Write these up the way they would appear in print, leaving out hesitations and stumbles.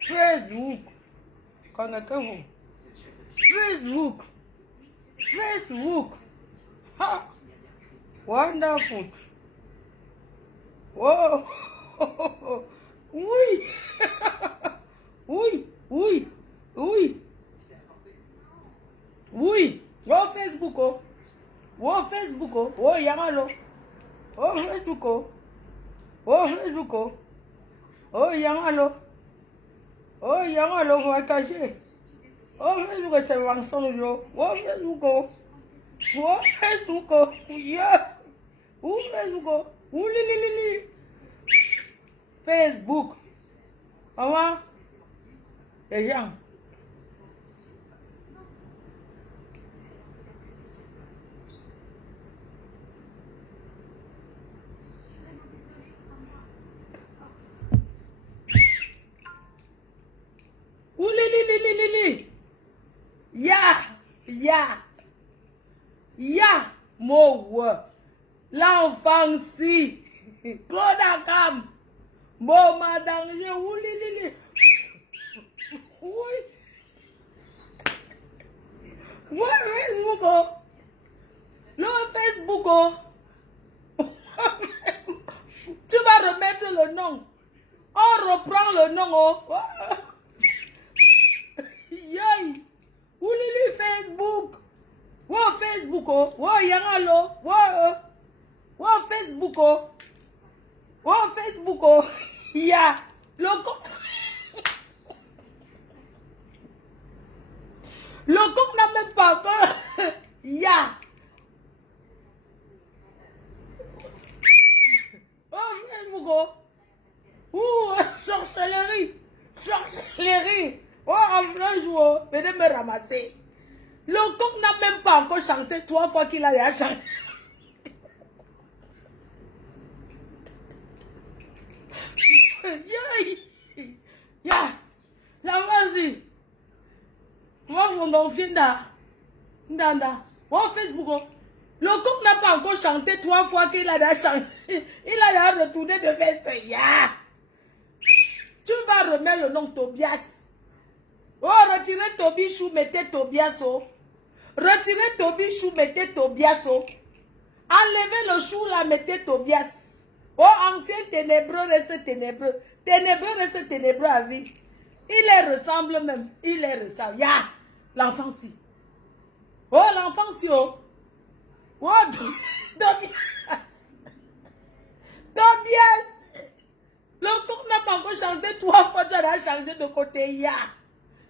Facebook. Connectez-vous. Facebook. Facebook. Ha. Wonderful. Oh. Oui. Oui. Oui. Oui. Oui. Oh Facebook. Oh. Oh Facebook. Oh. Oh Yamalo. Oh Facebook. Oh. Oh Facebook. Oh. Oh Yamalo. Oh Yamalo. Vous êtes caché. Oh Facebook. C'est mensonge. Oh Facebook. Oh. Oh Facebook. Oh. Yeah. Oh Facebook. Oh li li li li. Facebook. Maman. Les gens. Oulili. Ya. Mo. L'enfant si. Claude Akam. Mo madame. Oulili. Oui. Ouais, Facebook. Oh. Le Facebook. Oh. Tu vas remettre le nom. On reprend le nom. Oh. Yay. Oulili Facebook. Wow Facebook. Oh. Wow Yangalo. Wow Facebook. Oh. Wow Facebook. Oh. Ya. Le coq n'a même pas encore. Ya. Oh, Facebook. Oh. Ouh, sorcellerie. Sorcellerie. Oh, en plein jour. Venez me ramasser. Le coq n'a même pas encore chanté 3 fois qu'il a déjà chanté. Ya. La vas-y. Moi, je m'en viens d'Anda. Oh, Facebook. Oh. Le coq n'a pas encore chanté 3 fois qu'il a déjà chanté. Il a déjà retourné de veste. Ya. Tu vas remettre le nom Tobias. Oh, retirez Tobichou, mettez Tobias. Oh. Retirez Tobichou, mettez Tobias. Oh. Enlevez le chou là, mettez Tobias. Oh, ancien ténébreux reste ténébreux. Ténébreux reste ténébreux à vie. Il les ressemble même. Il les ressemble. Ya, l'enfant si. Oh, l'enfant si. Oh, oh Tobias. Tobias. Le tour n'a pas encore chanté 3 fois. Tu as changé de côté. Ya.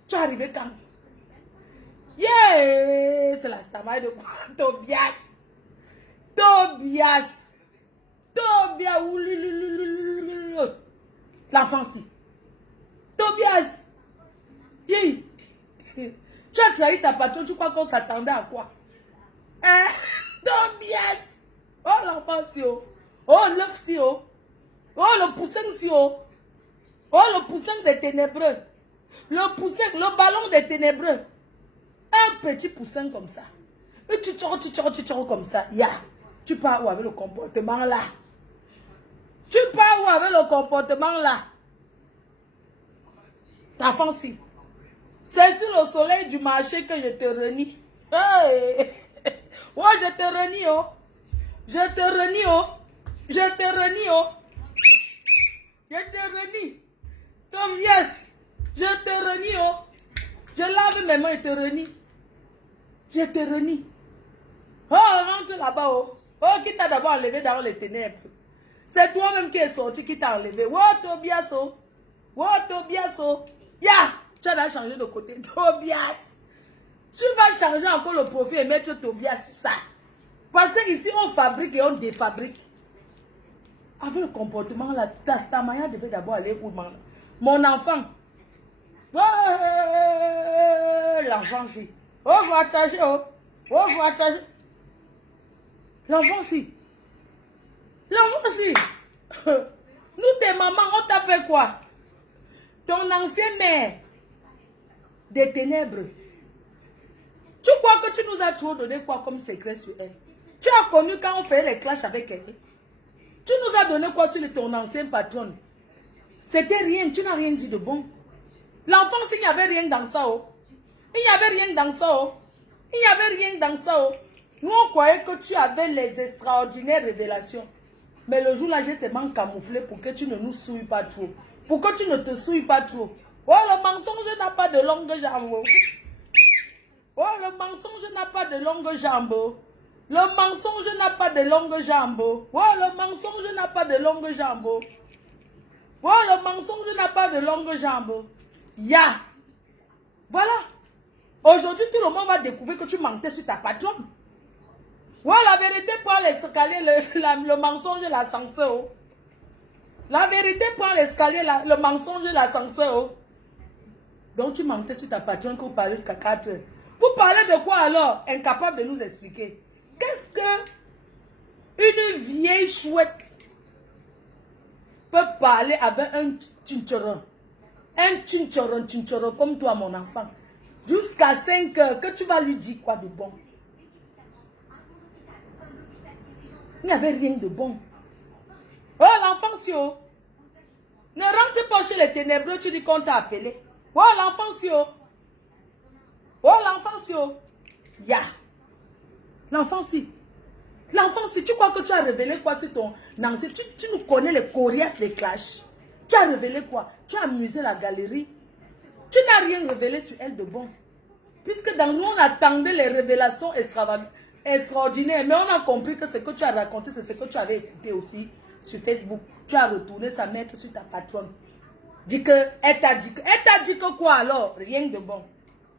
Tu es arrivé quand? Yeah. C'est la stamaille de quoi? Tobias. Tobias. Tobias. L'enfant si. Tobias. Yeah. Tu as trahi ta patronne, tu crois qu'on s'attendait à quoi? Tobias. Oh l'enfant si. Oh l'œuf si. Oh le poussin si. Oh le poussin des ténébreux. Le poussin, le ballon des ténébreux. Un petit poussin comme ça. Et tu tchors comme ça. Ya. Tu pars où avec le comportement là? Tu pars où avec le comportement là? Ta fancy. C'est sur le soleil du marché que je te renie. Hey. Ouais, je te renie, oh. Je te renie, oh. Je te renie, oh. Je te renie. Tom, yes. Je te renie, oh. Je lave mes mains et te renie. Je te renie. Oh, rentre là-bas, oh. Oh, qui t'a d'abord enlevé dans les ténèbres. C'est toi-même qui est sorti, qui t'a enlevé. Oh, Tobias, oh. Oh, Tobias, oh. Ya, tu as changé de côté. Tobias. Tu vas changer encore le profil et mettre Tobias sur ça. Parce que ici, on fabrique et on défabrique. Avec le comportement là, ta manière devait d'abord aller où, mon enfant. Oh, l'enfant fille. Oh, vous attachez, oh. Oh, vous attachez. L'enfant fille. L'enfant fille. Nous, tes mamans, on t'a fait quoi? Ton ancienne mère des ténèbres. Tu crois que tu nous as trop donné quoi comme secret sur elle? Tu as connu quand on fait les clashs avec elle? Tu nous as donné quoi sur ton ancienne patronne? C'était rien, tu n'as rien dit de bon. L'enfance, il n'y avait rien dans ça. Oh. Il n'y avait rien dans ça. Oh. Il n'y avait rien dans ça. Oh. Nous, on croyait que tu avais les extraordinaires révélations. Mais le jour-là, j'ai seulement camouflé pour que tu ne nous souilles pas trop. Pour que tu ne te souilles pas trop. Oh, le mensonge n'a pas de longue jambe. Oh, le mensonge n'a pas de longue jambe. Le mensonge n'a pas de longue jambe. Oh, le mensonge n'a pas de longue jambe. Oh, le mensonge n'a pas de longue jambe. Ya. Voilà. Aujourd'hui, tout le monde va découvrir que tu mentais sur ta patronne. Ouais, la vérité prend l'escalier, le mensonge et l'ascenseur. La vérité prend l'escalier, le mensonge et l'ascenseur. Donc tu mentais sur ta patronne que vous parlez jusqu'à 4 heures. Vous parlez de quoi alors? Incapable de nous expliquer. Qu'est-ce que une vieille chouette peut parler avec un chinchoron? Un chinchoron comme toi, mon enfant. Jusqu'à 5 heures, que tu vas lui dire quoi de bon? Il n'y avait rien de bon. Oh, l'enfance, yo. Ne rentre pas chez les ténébreux, tu dis qu'on t'a appelé. Oh, l'enfance, yo. Oh, l'enfance, yo. Ya. L'enfance, l'enfance, tu crois que tu as révélé quoi sur ton ancien? Tu nous connais les coriaces des clashs. Tu as révélé quoi? Tu as amusé la galerie. Tu n'as rien révélé sur elle de bon. Puisque dans nous, on attendait les révélations extraordinaires. Mais on a compris que ce que tu as raconté, c'est ce que tu avais écouté aussi sur Facebook. Tu as retourné ça mettre sur ta patronne. Dis que, elle t'a dit que quoi alors? Rien de bon.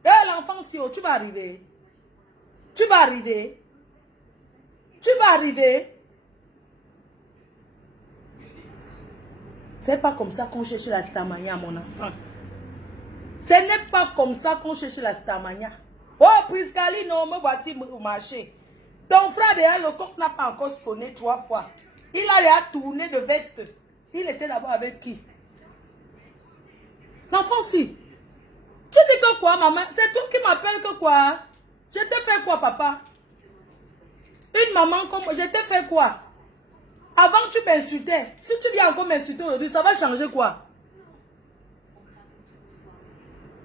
Eh l'enfant, si tu vas arriver. Tu vas arriver. Tu vas arriver. C'est pas comme ça qu'on cherche la stamania, mon enfant. Ce n'est pas comme ça qu'on cherche la stamania. Oh, Priscali, non, me voici au marché. Ton frère, derrière, le coq n'a pas encore sonné 3 fois. Il a déjà tourné de veste. Il était là-bas avec qui? L'enfant, si. Tu dis que quoi, maman? C'est toi qui m'appelles que quoi? Je t'ai fait quoi, papa? Une maman comme moi, je t'ai fait quoi? Avant, tu m'insultais. Si tu viens encore m'insulter aujourd'hui, ça va changer quoi?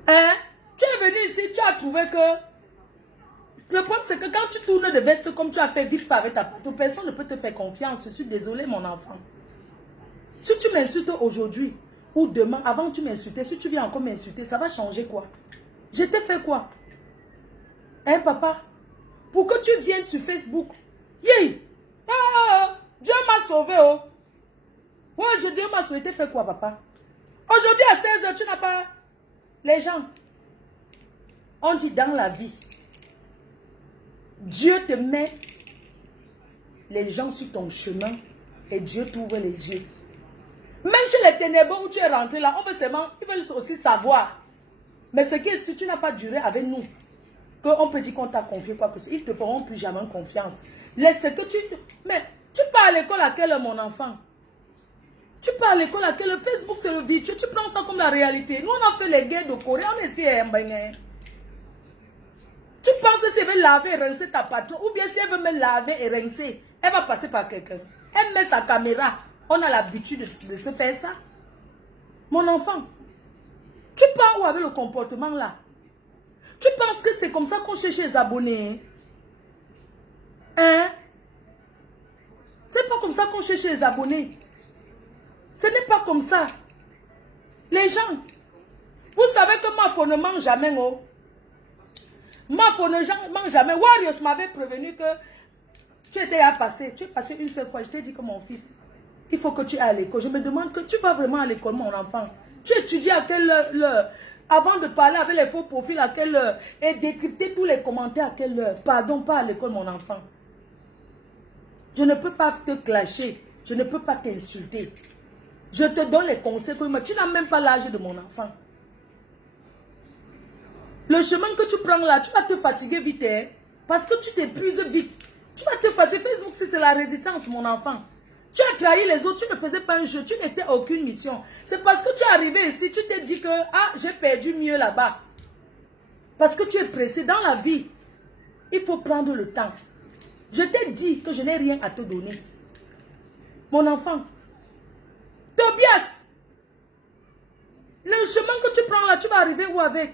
Hein? Tu es venu ici, tu as trouvé que... Le problème, c'est que quand tu tournes de veste comme tu as fait vite avec ta patte, personne ne peut te faire confiance. Je suis désolée, mon enfant. Si tu m'insultes aujourd'hui ou demain, avant que tu m'insultais, si tu viens encore m'insulter, ça va changer quoi? Je t'ai fait quoi? Hein, papa? Pour que tu viennes sur Facebook. Yeah! Ah, Dieu m'a sauvé, oh! Ouais, Dieu m'a sauvé. T'as fait quoi, papa? Aujourd'hui, à 16 h, tu n'as pas... Les gens, on dit dans la vie, Dieu te met les gens sur ton chemin et Dieu t'ouvre les yeux. Même chez les ténébreux où tu es rentré là, on veut seulement, ils veulent aussi savoir. Mais ce qui est si tu n'as pas duré avec nous, qu'on peut dire qu'on t'a confié quoi que ce soit, ils ne te feront plus jamais confiance. Laisse que tu... Mais tu pars à l'école à quelle heure, mon enfant? Tu pars à l'école à quelle heure? Facebook, c'est le virtuel. Tu prends ça comme la réalité. Nous, on a fait les guerres de Corée. On essaie un bain. Tu penses que si elle veut laver et rincer ta patron, ou bien si elle veut me laver et rincer, elle va passer par quelqu'un. Elle met sa caméra. On a l'habitude de se faire ça. Mon enfant, tu pars où avec le comportement là? Tu penses que c'est comme ça qu'on cherche les abonnés? Hein? C'est pas comme ça qu'on cherche les abonnés. Ce n'est pas comme ça. Les gens, vous savez que Mafo ne mange jamais, oh. Mafo ne mange jamais. Warriors m'avait prévenu que tu étais à passer. Tu es passé une seule fois. Je t'ai dit que mon fils, il faut que tu ailles à l'école. Je me demande que tu vas vraiment à l'école, mon enfant. Tu étudies à quelle heure? Avant de parler avec les faux profils, à quelle heure? Et décrypter tous les commentaires à quelle heure? Pardon, pas à l'école, mon enfant. Je ne peux pas te clasher. Je ne peux pas t'insulter. Je te donne les conseils. Tu n'as même pas l'âge de mon enfant. Le chemin que tu prends là, tu vas te fatiguer vite. Hein? Parce que tu t'épuises vite. Tu vas te fatiguer. Facebook, c'est la résistance, mon enfant. Tu as trahi les autres. Tu ne faisais pas un jeu. Tu n'étais à aucune mission. C'est parce que tu es arrivé ici. Tu t'es dit que j'ai perdu mieux là-bas. Parce que tu es pressé. Dans la vie, il faut prendre le temps. Je t'ai dit que je n'ai rien à te donner. Mon enfant. Tobias, Le chemin que tu prends là, tu vas arriver où avec?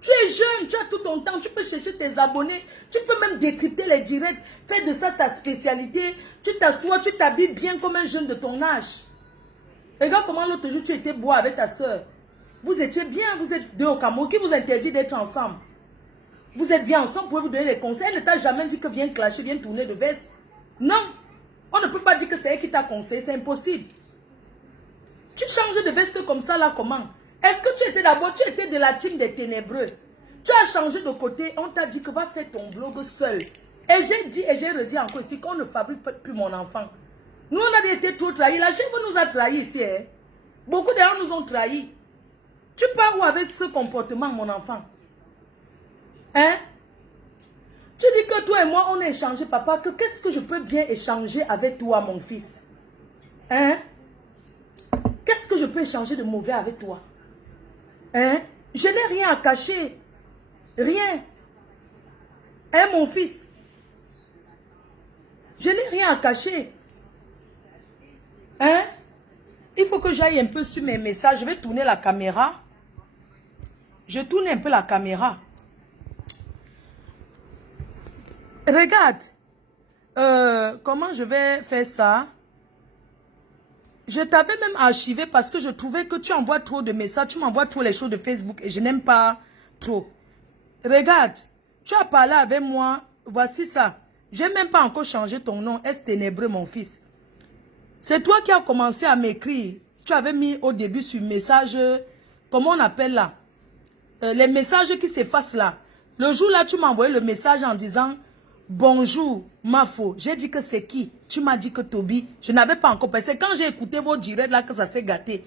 Tu es jeune, tu as tout ton temps, tu peux chercher tes abonnés, tu peux même décrypter les directs, faire de ça ta spécialité, tu t'assois, tu t'habilles bien comme un jeune de ton âge. Regarde comment l'autre jour tu étais boire avec ta soeur. Vous étiez bien, vous êtes deux au Cameroun, qui vous interdit d'être ensemble? Vous êtes bien ensemble, vous pouvez vous donner des conseils. Elle ne t'a jamais dit que viens clasher, viens tourner de veste. Non, on ne peut pas dire que c'est elle qui t'a conseillé, c'est impossible. Tu changes de veste comme ça là, comment? Est-ce que tu étais d'abord, tu étais de la team des ténébreux? Tu as changé de côté, on t'a dit que va faire ton blog seul. Et j'ai dit et j'ai redit encore ici qu'on ne fabrique plus mon enfant. Nous on a été trop trahis, la chef nous a trahis ici. Hein? Beaucoup de gens nous ont trahis. Tu pars où avec ce comportement mon enfant? Hein? Tu dis que toi et moi on a échangé papa, que qu'est-ce que je peux bien échanger avec toi mon fils? Hein? Qu'est-ce que je peux échanger de mauvais avec toi? Hein? Je n'ai rien à cacher. Rien. Hein, mon fils? Je n'ai rien à cacher. Hein? Il faut que j'aille un peu sur mes messages. Je vais tourner la caméra. Je tourne un peu la caméra. Regarde. Comment je vais faire ça? Je t'avais même archivé parce que je trouvais que tu envoies trop de messages, tu m'envoies trop les choses de Facebook et je n'aime pas trop. Regarde, tu as parlé avec moi, voici ça. Je n'ai même pas encore changé ton nom, est ténébreux mon fils. C'est toi qui as commencé à m'écrire. Tu avais mis au début sur message, comment on appelle là? Les messages qui s'effacent là. Le jour là, tu m'as envoyé le message en disant... Bonjour, Mafo. J'ai dit que c'est qui? Tu m'as dit que Toby. Je n'avais pas encore pensé. Quand j'ai écouté vos directs là, que ça s'est gâté.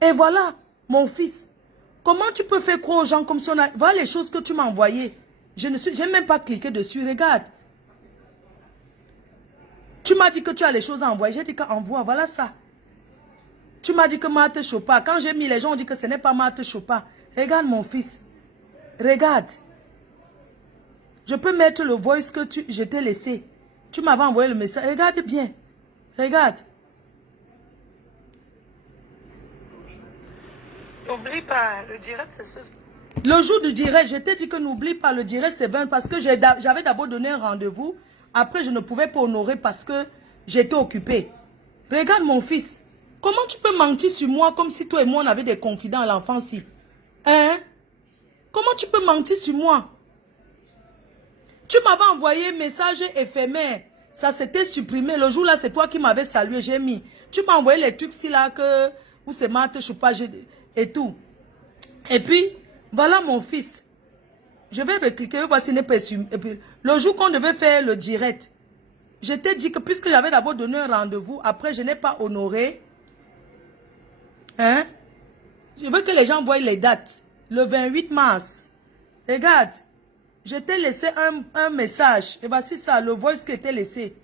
Et voilà, mon fils. Comment tu peux faire croire aux gens comme si on a... Voilà les choses que tu m'as envoyées. Je n'ai même pas cliqué dessus. Regarde. Tu m'as dit que tu as les choses à envoyer. J'ai dit qu'envoie. Voilà ça. Tu m'as dit que Marthe Chopa. Quand j'ai mis les gens, on dit que ce n'est pas Marthe Chopa. Regarde mon fils. Regarde. Je peux mettre le voice que je t'ai laissé. Tu m'avais envoyé le message. Regarde bien. Regarde. N'oublie pas, le direct, c'est ce... Le jour du direct, je t'ai dit que n'oublie pas, le direct, c'est 20 parce que j'avais d'abord donné un rendez-vous. Après, je ne pouvais pas honorer parce que j'étais occupée. Regarde mon fils. Comment tu peux mentir sur moi comme si toi et moi, on avait des confidents à l'enfance? Hein? Comment tu peux mentir sur moi? Tu m'avais envoyé un message éphémère. Ça s'était supprimé. Le jour là, c'est toi qui m'avais salué. J'ai mis. Tu m'as envoyé les trucs si là que... Où c'est Marthe Choupa et tout. Et puis, voilà mon fils. Je vais recliquer. Voici n'est pas sûr. Et puis, le jour qu'on devait faire le direct, je t'ai dit que puisque j'avais d'abord donné un rendez-vous, après je n'ai pas honoré. Hein? Je veux que les gens voient les dates. Le 28 mars. Regarde. Je t'ai laissé un message. Et voici ça, le voice que t'ai laissé.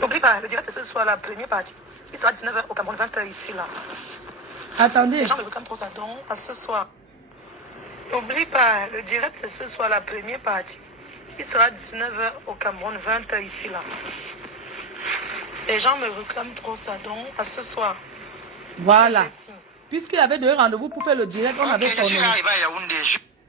N'oublie pas, le direct, ce soir, la première partie. Il sera 19h au Cameroun, 20h ici, là. Attendez. Les gens me réclament trop ça, donc, à ce soir. N'oublie pas, le direct, c'est ce soir, la première partie. Il sera 19h au Cameroun, 20h ici, là. Les gens me réclament trop ça, donc, à ce soir. Voilà. Puisqu'il avait donné rendez-vous pour faire le direct, on avait je suis arrivé à Yaoundé.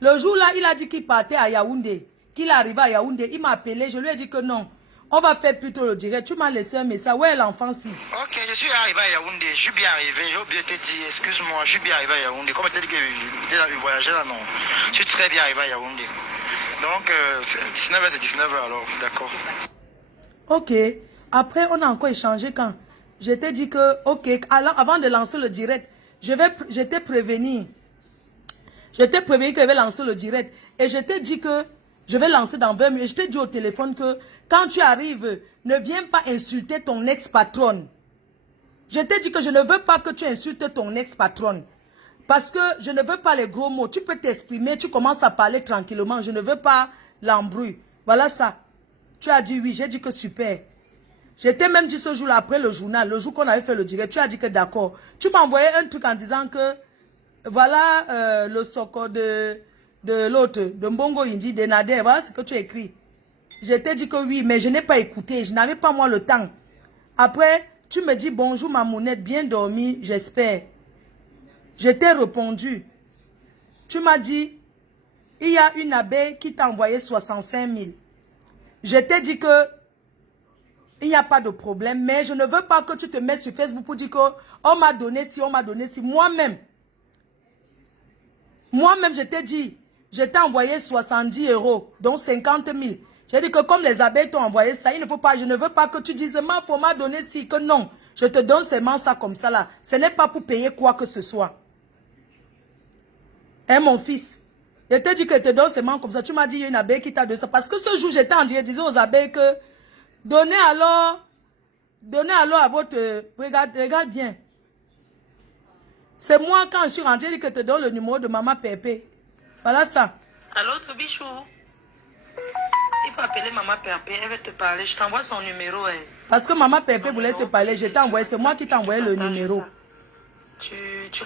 Le jour là, il a dit qu'il partait à Yaoundé. Qu'il arrivait à Yaoundé. Il m'a appelé, je lui ai dit que non. On va faire plutôt le direct. Tu m'as laissé un message. Ouais, l'enfant, si. Ok, je suis arrivé à Yaoundé. Je suis bien arrivé. J'ai oublié de te dire, excuse-moi, je suis bien arrivé à Yaoundé. Comme tu as dit que je voyageais là, non. Je suis très bien arrivé à Yaoundé. Donc, 19h, c'est 19h alors, d'accord. Ok. Après, on a encore échangé quand je t'ai dit que, ok, alors, avant de lancer le direct, je t'ai prévenu. Je t'ai prévenu que je vais lancer le direct. Et je t'ai dit que je vais lancer dans 20 minutes. Je t'ai dit au téléphone que quand tu arrives, ne viens pas insulter ton ex-patronne. Je t'ai dit que je ne veux pas que tu insultes ton ex-patronne. Parce que je ne veux pas les gros mots. Tu peux t'exprimer, tu commences à parler tranquillement. Je ne veux pas l'embrouille. Voilà ça. Tu as dit oui, j'ai dit que super. Je t'ai même dit ce jour-là, après le journal, le jour qu'on avait fait le direct, tu as dit que d'accord. Tu m'as envoyé un truc en disant que, voilà le soko de l'autre, de Mbongo Indi, de Nader, voilà ce que tu as écrit. Je t'ai dit que oui, mais je n'ai pas écouté, je n'avais pas moi le temps. Après, Tu me dis bonjour Mamounette, bien dormi, j'espère. Je t'ai répondu. Tu m'as dit, il y a une abeille qui t'a envoyé 65 000. Je t'ai dit que il n'y a pas de problème, mais je ne veux pas que tu te mettes sur Facebook pour dire qu'on m'a donné ci, on m'a donné ci. Moi-même, je t'ai dit, je t'ai envoyé 70 €, donc 50 000. J'ai dit que comme les abeilles t'ont envoyé ça, il ne faut pas, je ne veux pas que tu dises, faut m'a donné ci, que non. Je te donne seulement ça comme ça là. Ce n'est pas pour payer quoi que ce soit. Hein, mon fils? Je t'ai dit que je te donne seulement comme ça. Tu m'as dit, il y a une abeille qui t'a donné ça. Parce que ce jour, j'étais en direct, disais aux abeilles que donnez alors à votre... Regarde bien. C'est moi, quand je suis rentrée, j'ai dit que je te donne le numéro de maman Pépé. Voilà ça. Allô, Tobichou? Il faut appeler maman Pépé, elle va te parler. Je t'envoie son numéro. Hein. Parce que maman Pépé voulait te parler. Je t'ai envoyé, c'est moi qui t'ai envoyé le numéro. Tu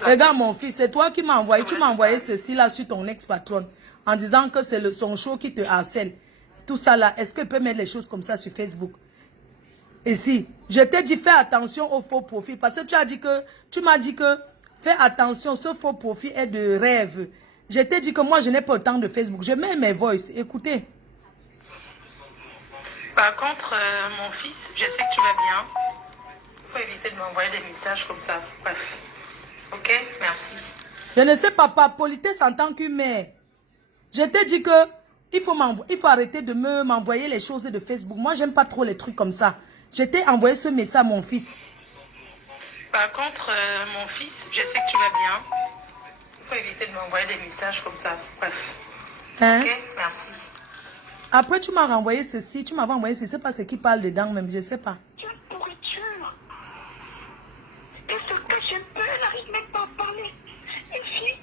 Regarde mon fils, c'est toi qui m'as envoyé. Tu m'as envoyé ceci là sur ton ex-patronne. En disant que c'est son show qui te harcèle. Tout ça là, est-ce que tu peux mettre les choses comme ça sur Facebook? Et si, je t'ai dit fais attention aux faux profils. Parce que tu m'as dit que fais attention, ce faux profil est de rêve. Je t'ai dit que moi je n'ai pas autant de Facebook. Je mets mes voices, écoutez. Par contre, mon fils, je sais que tu vas bien. Il faut éviter de m'envoyer des messages comme ça. Bref. Ok, merci. Je ne sais pas, politesse en tant qu'humain. Je t'ai dit que il faut arrêter de m'envoyer les choses de Facebook. Moi, j'aime pas trop les trucs comme ça. Je t'ai envoyé ce message à mon fils. Par contre, mon fils, je sais que tu vas bien. Il faut éviter de m'envoyer des messages comme ça. Bref. Hein? Ok, merci. Après, tu m'as renvoyé ceci. Tu m'avais envoyé ceci. Je ne sais pas ce qui parle dedans même. Je ne sais pas. Quelle pourriture! Elle se cache un peu, elle n'arrive même pas à parler. Et puis,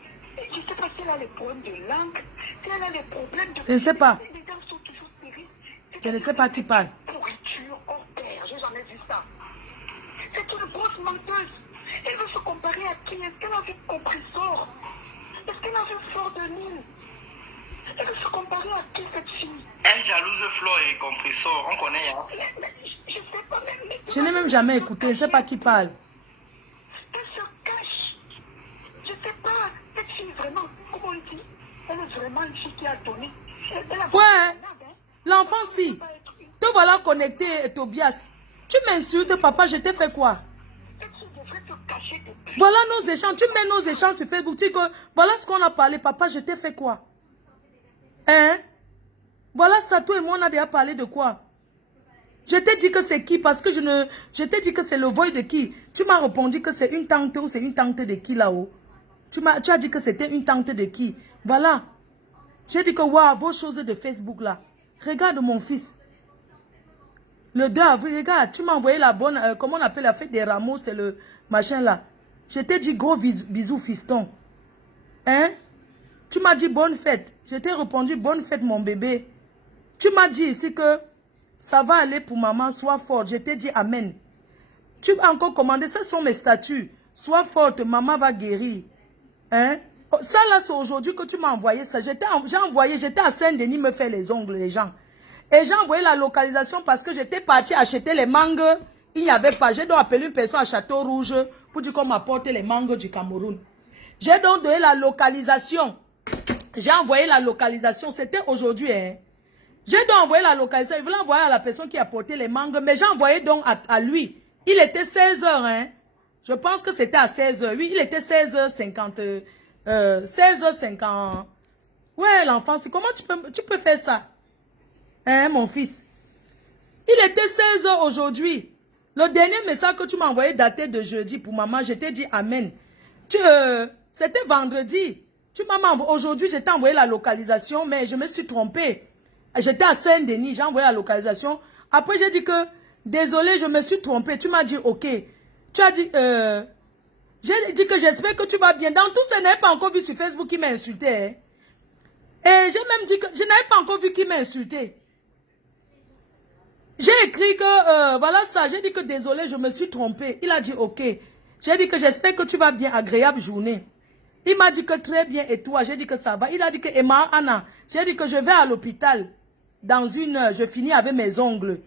je ne sais pas si elle a les problèmes de langue, si elle a les problèmes de... Je ne sais pas. Les dents sont toujours serrées. Je ne sais pas qui parle. Pourriture hors pair, j'ai jamais vu ça. C'est une grosse menteuse. Elle veut se comparer à qui? Est-ce qu'elle a vu Compressor? Est-ce qu'elle a vu Fleur de Lille? Elle veut se comparer à qui cette fille? Elle jalouse Flo et Compressor, on connaît, hein. Je sais pas même... Je n'ai même jamais écouté. Je ne sais pas qui parle. Elle se cache. Je sais pas. Cette fille, vraiment, comment on dit? Elle est vraiment une fille qui a donné. Elle a Ouais. L'enfant, si. Te voilà connecté, Tobias. Tu m'insultes, papa, je t'ai fait quoi? Cette fille devrait se cacher depuis. Voilà nos échanges. Tu mets nos échanges sur Facebook. Tu dis que voilà ce qu'on a parlé, papa, je t'ai fait quoi? Hein? Voilà ça, toi et moi, on a déjà parlé de quoi? Je t'ai dit que c'est qui? Parce que je t'ai dit que c'est le voile de qui? Tu m'as répondu que c'est une tante ou c'est une tante de qui là-haut? Tu as dit que c'était une tante de qui? Voilà. J'ai dit que, waouh, vos choses de Facebook là. Regarde mon fils. Le 2 avril, regarde, tu m'as envoyé la bonne, comment on appelle la fête des rameaux, c'est le machin là. Je t'ai dit gros bisous fiston. Hein? Tu m'as dit bonne fête. Je t'ai répondu bonne fête mon bébé. Tu m'as dit ici que ça va aller pour maman, sois forte. Je t'ai dit amen. Tu as encore commandé, ce sont mes statuts. Sois forte, maman va guérir. Hein? Ça là, c'est aujourd'hui que tu m'as envoyé ça. J'étais à Saint-Denis me faire les ongles, les gens. Et j'ai envoyé la localisation parce que j'étais parti acheter les mangues. Il n'y avait pas. J'ai donc appelé une personne à Château Rouge pour dire qu'on m'apporte les mangues du Cameroun. J'ai donc donné la localisation. J'ai envoyé la localisation. C'était aujourd'hui. Hein. J'ai donc envoyé la localisation. Il voulait envoyer à la personne qui a porté les mangues. Mais j'ai envoyé donc à lui. Il était 16 h. Hein. Je pense que c'était à 16 h. Oui, il était 16h50. 16h50. Ouais, l'enfant, c'est comment tu peux faire ça? Hein, mon fils? Il était 16 h aujourd'hui. Le dernier message que tu m'as envoyé daté de jeudi pour maman, je t'ai dit amen. C'était vendredi. Tu m'as envoyé. Aujourd'hui, je t'ai envoyé la localisation, mais je me suis trompée. J'étais à Saint-Denis, j'ai envoyé la localisation. Après, j'ai dit que, désolé, je me suis trompée. Tu m'as dit, ok. Tu as dit, j'ai dit que j'espère que tu vas bien. Dans tout ce n'avais pas encore vu sur Facebook qui m'a insulté. Hein. Et j'ai même dit que je n'avais pas encore vu qui m'a insulté. J'ai écrit que, voilà ça, j'ai dit que désolé, je me suis trompée. Il a dit ok. J'ai dit que j'espère que tu vas bien, agréable journée. Il m'a dit que très bien et toi, j'ai dit que ça va. Il a dit que Emma, Anna, j'ai dit que je vais à l'hôpital. Dans 1 heure, je finis avec mes ongles.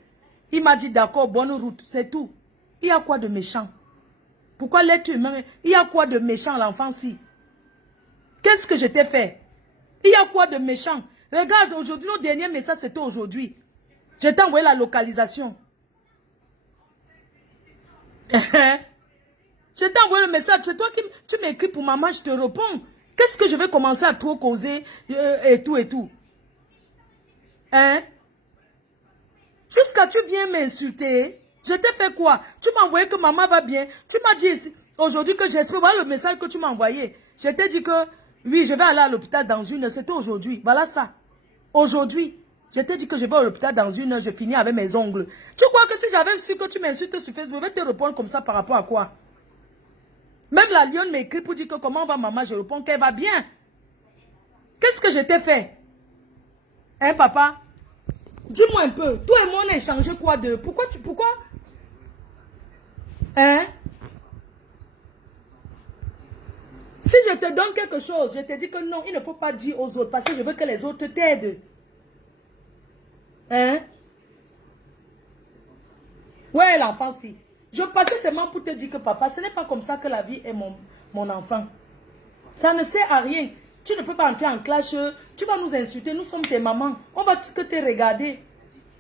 Il m'a dit d'accord, bonne route, c'est tout. Il y a quoi de méchant? Pourquoi l'être humain? Il y a quoi de méchant l'enfant-ci? Qu'est-ce que je t'ai fait? Il y a quoi de méchant? Regarde, aujourd'hui, nos derniers messages, c'était aujourd'hui. Je t'ai envoyé la localisation. Je t'ai envoyé le message. C'est toi qui tu m'écris pour maman, je te réponds. Qu'est-ce que je vais commencer à trop causer et tout et tout? Hein? Jusqu'à tu viens m'insulter. Je t'ai fait quoi? Tu m'as envoyé que maman va bien. Tu m'as dit aujourd'hui que j'espère. Voilà le message que tu m'as envoyé. Je t'ai dit que oui, je vais aller à l'hôpital dans une heure. C'était aujourd'hui. Voilà ça. Aujourd'hui. Je t'ai dit que je vais à l'hôpital dans une heure. Je finis avec mes ongles. Tu crois que si j'avais su que tu m'insultes sur Facebook, je vais te répondre comme ça par rapport à quoi? Même la lionne m'écrit pour dire que comment va maman. Je réponds qu'elle va bien. Qu'est-ce que je t'ai fait? Hein, papa? Dis-moi un peu. Toi et moi, on a échangé quoi de... Pourquoi? Hein? Si je te donne quelque chose, je te dis que non, il ne faut pas dire aux autres parce que je veux que les autres t'aident. Hein? Ouais, l'enfant, si. Je passais seulement pour te dire que papa, ce n'est pas comme ça que la vie est mon enfant. Ça ne sert à rien. Tu ne peux pas entrer en clash. Tu vas nous insulter. Nous sommes tes mamans. On va que te regarder.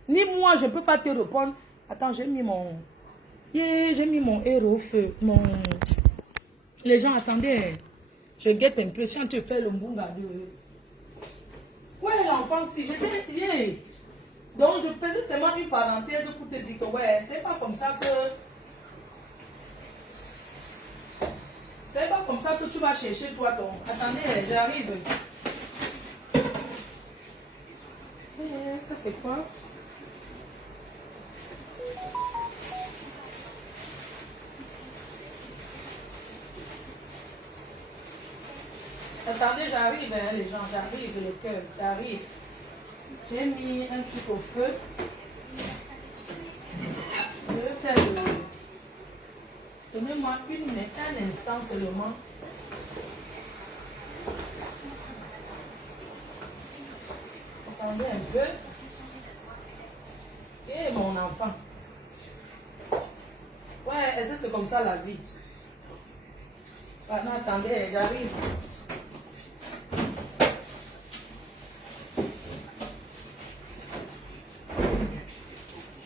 Ni moi, je ne peux pas te répondre. Attends, j'ai mis mon... J'ai mis mon héros au feu. Les gens, attendez. Je guette un peu. Si tu fais le mbunga de... Ouais, l'enfant, si. J'étais... Donc, je faisais seulement une parenthèse pour te dire que, ouais, c'est pas comme ça que... C'est pas comme ça que tu vas chercher toi ton... Attendez, j'arrive. Ça c'est quoi? Attendez, j'arrive, hein, les gens, j'arrive, le cœur, j'arrive. J'ai mis un truc au feu. Je vais faire le... Donnez-moi un instant seulement. Attendez un peu. Et mon enfant. Ouais, est-ce que c'est comme ça la vie? Ah non, attendez, j'arrive.